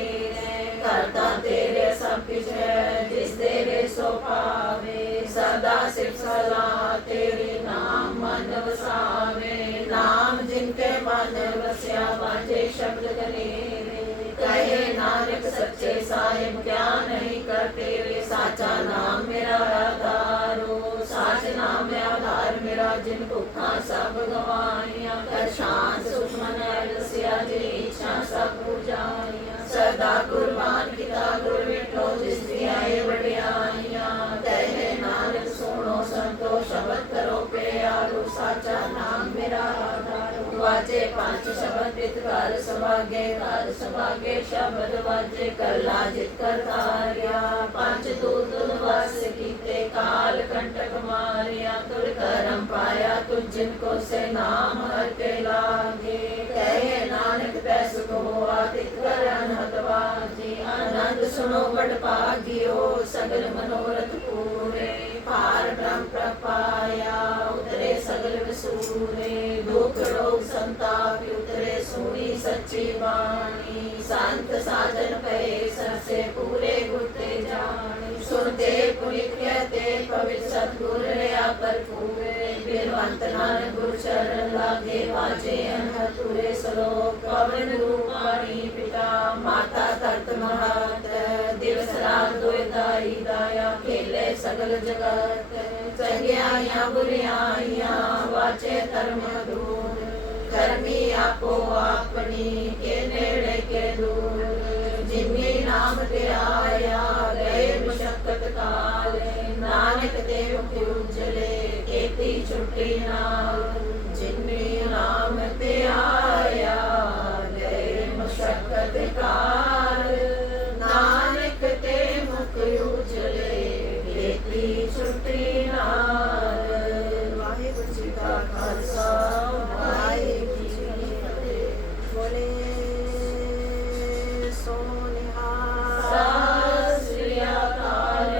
करता तेरे सब कुछ है जिस तेरे सो पावे सदा सिर्फ सलाह तेरी नाम मन वसावे नाम जिनके मन वस्या बाजे शब्द कनेरे कहे नानक सच्चे साहिब क्या नहीं करते रे साचा नाम मेरा आधारो साच नाम है आधार मेरा जिन भुखा सब गवाइया कर शांत सुख मन रसिया जी इच्छा सब पूजाइया सदा कुर्बान किता गुर विठो जिस दियाए बड़ियाइया कहे नानक सुनो संतो शब्द करो प्यारो साचा नाम मेरा आधार वाजे पांच शब्द वित कार सभागे शब्द वाजे कला जित कर तारिया पांच दूत वास कीते काल कंटक मारिया तुर करम पाया तुझ जिनको से नाम हर के लागे कहे नानक पैस को आतित करन हतवाजी आनंद सुनो बड़ पागियो सगल मनोरथ पूरे पार ब्रह्म प्रपाया उतरे सगल विसूरे दुख रोग संताप उतरे सुनी सच्ची वाणी संत साजन पे सरसे पूरे गुरते जानी सुनते पुनित कहते पवित्र सतगुर रया पर पूरे बिरवंत नानक गुरु चरण लागे वाजे अनहद पूरे श्लोक पवन रूपाणी पिता माता तर्त महत दिवस रात दोय दाई दाया खेले सगल जगत चंगियाइयां बुरियाइयां वाचे धर्म दूर कर्मी आपो अपनी के नेड़े के दूर जिन्नी नाम ते आया गए मुशक्कत काले नानक ते मुक्ति उज्जले केती छुट्टी नाल जिन्नी नाम ते आया गए मुशक्कत काल नानक ते मुक्ति उज्जले केती छुट्टी नाल वाहिगुरू जी का खालसा वाहिगुरू जी की फतेह बोले सो निहाल सत श्री अकाल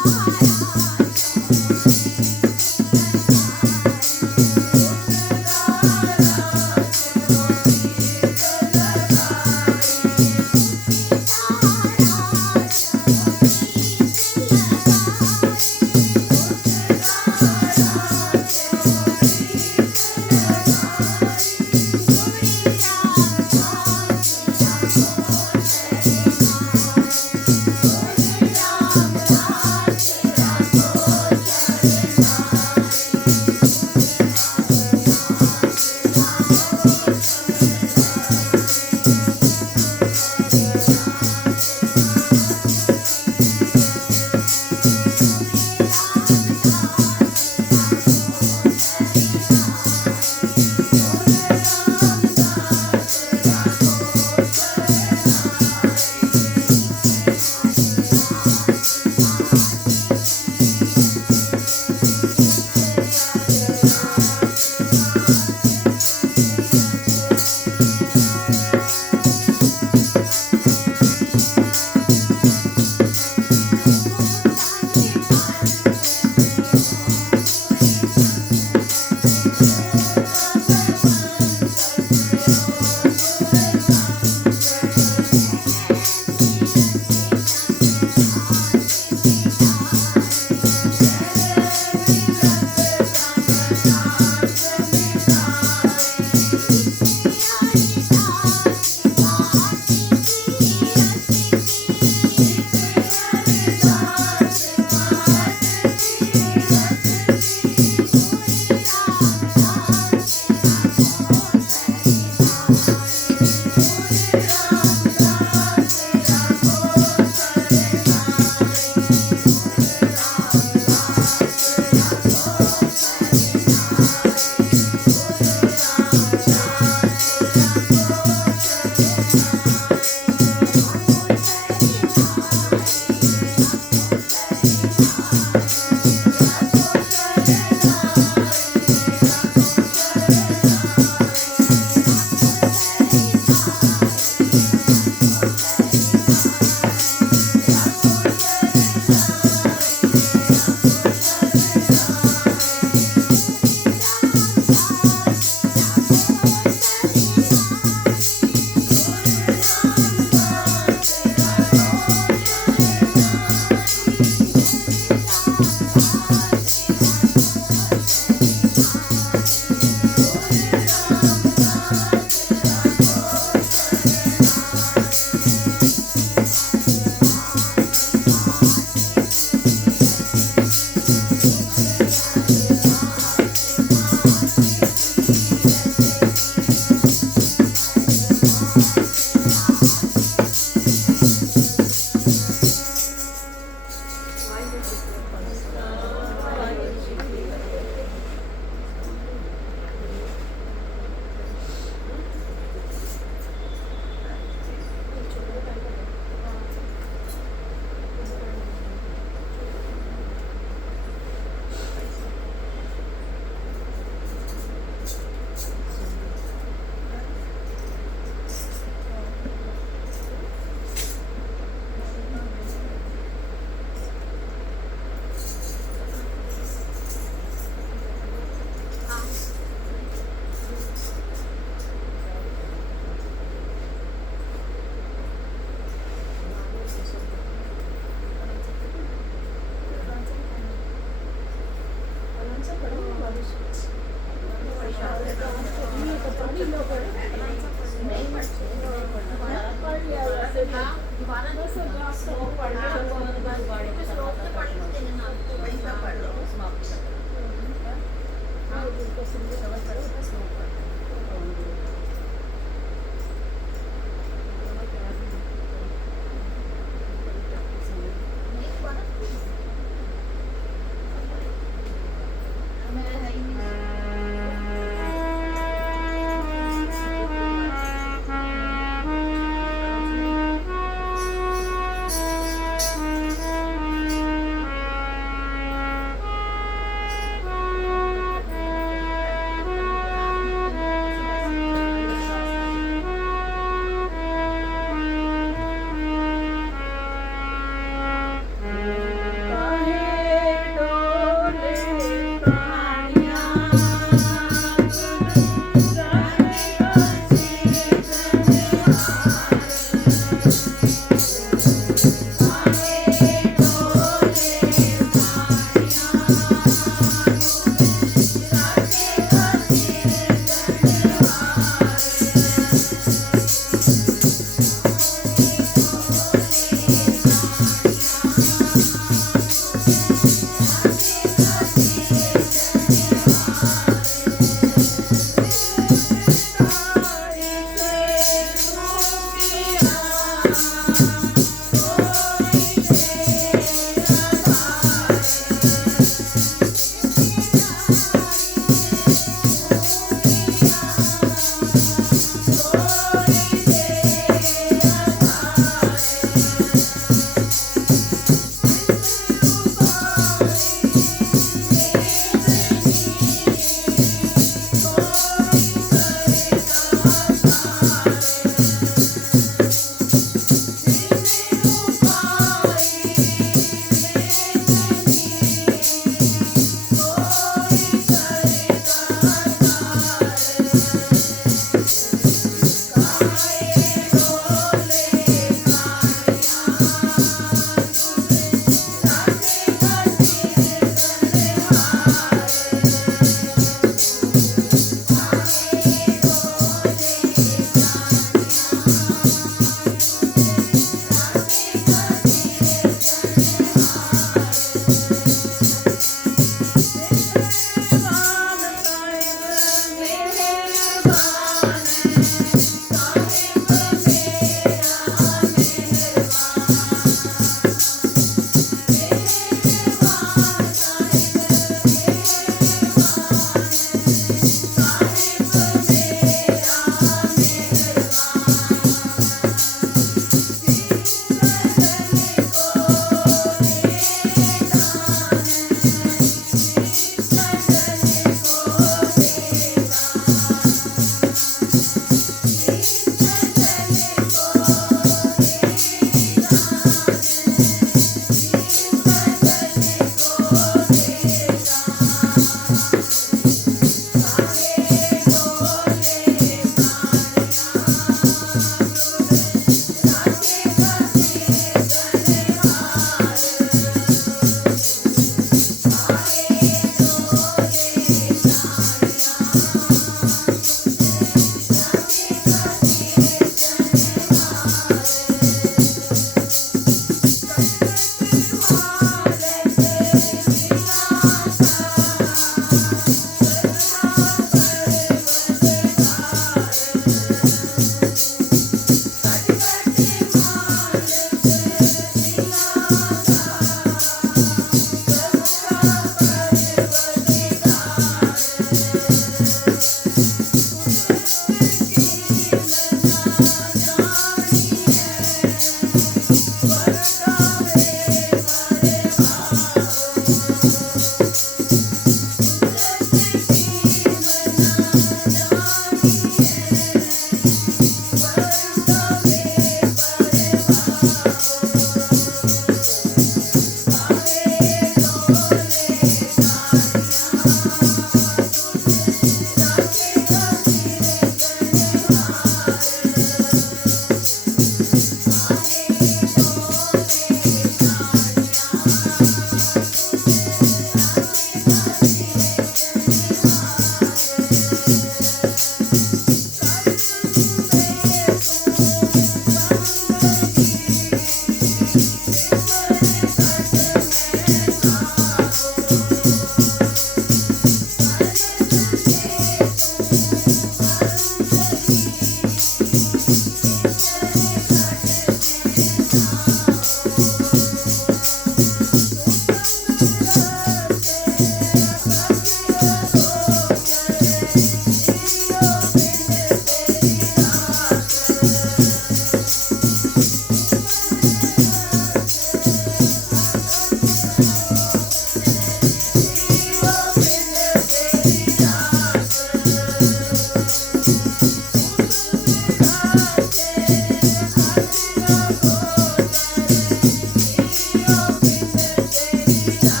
विचार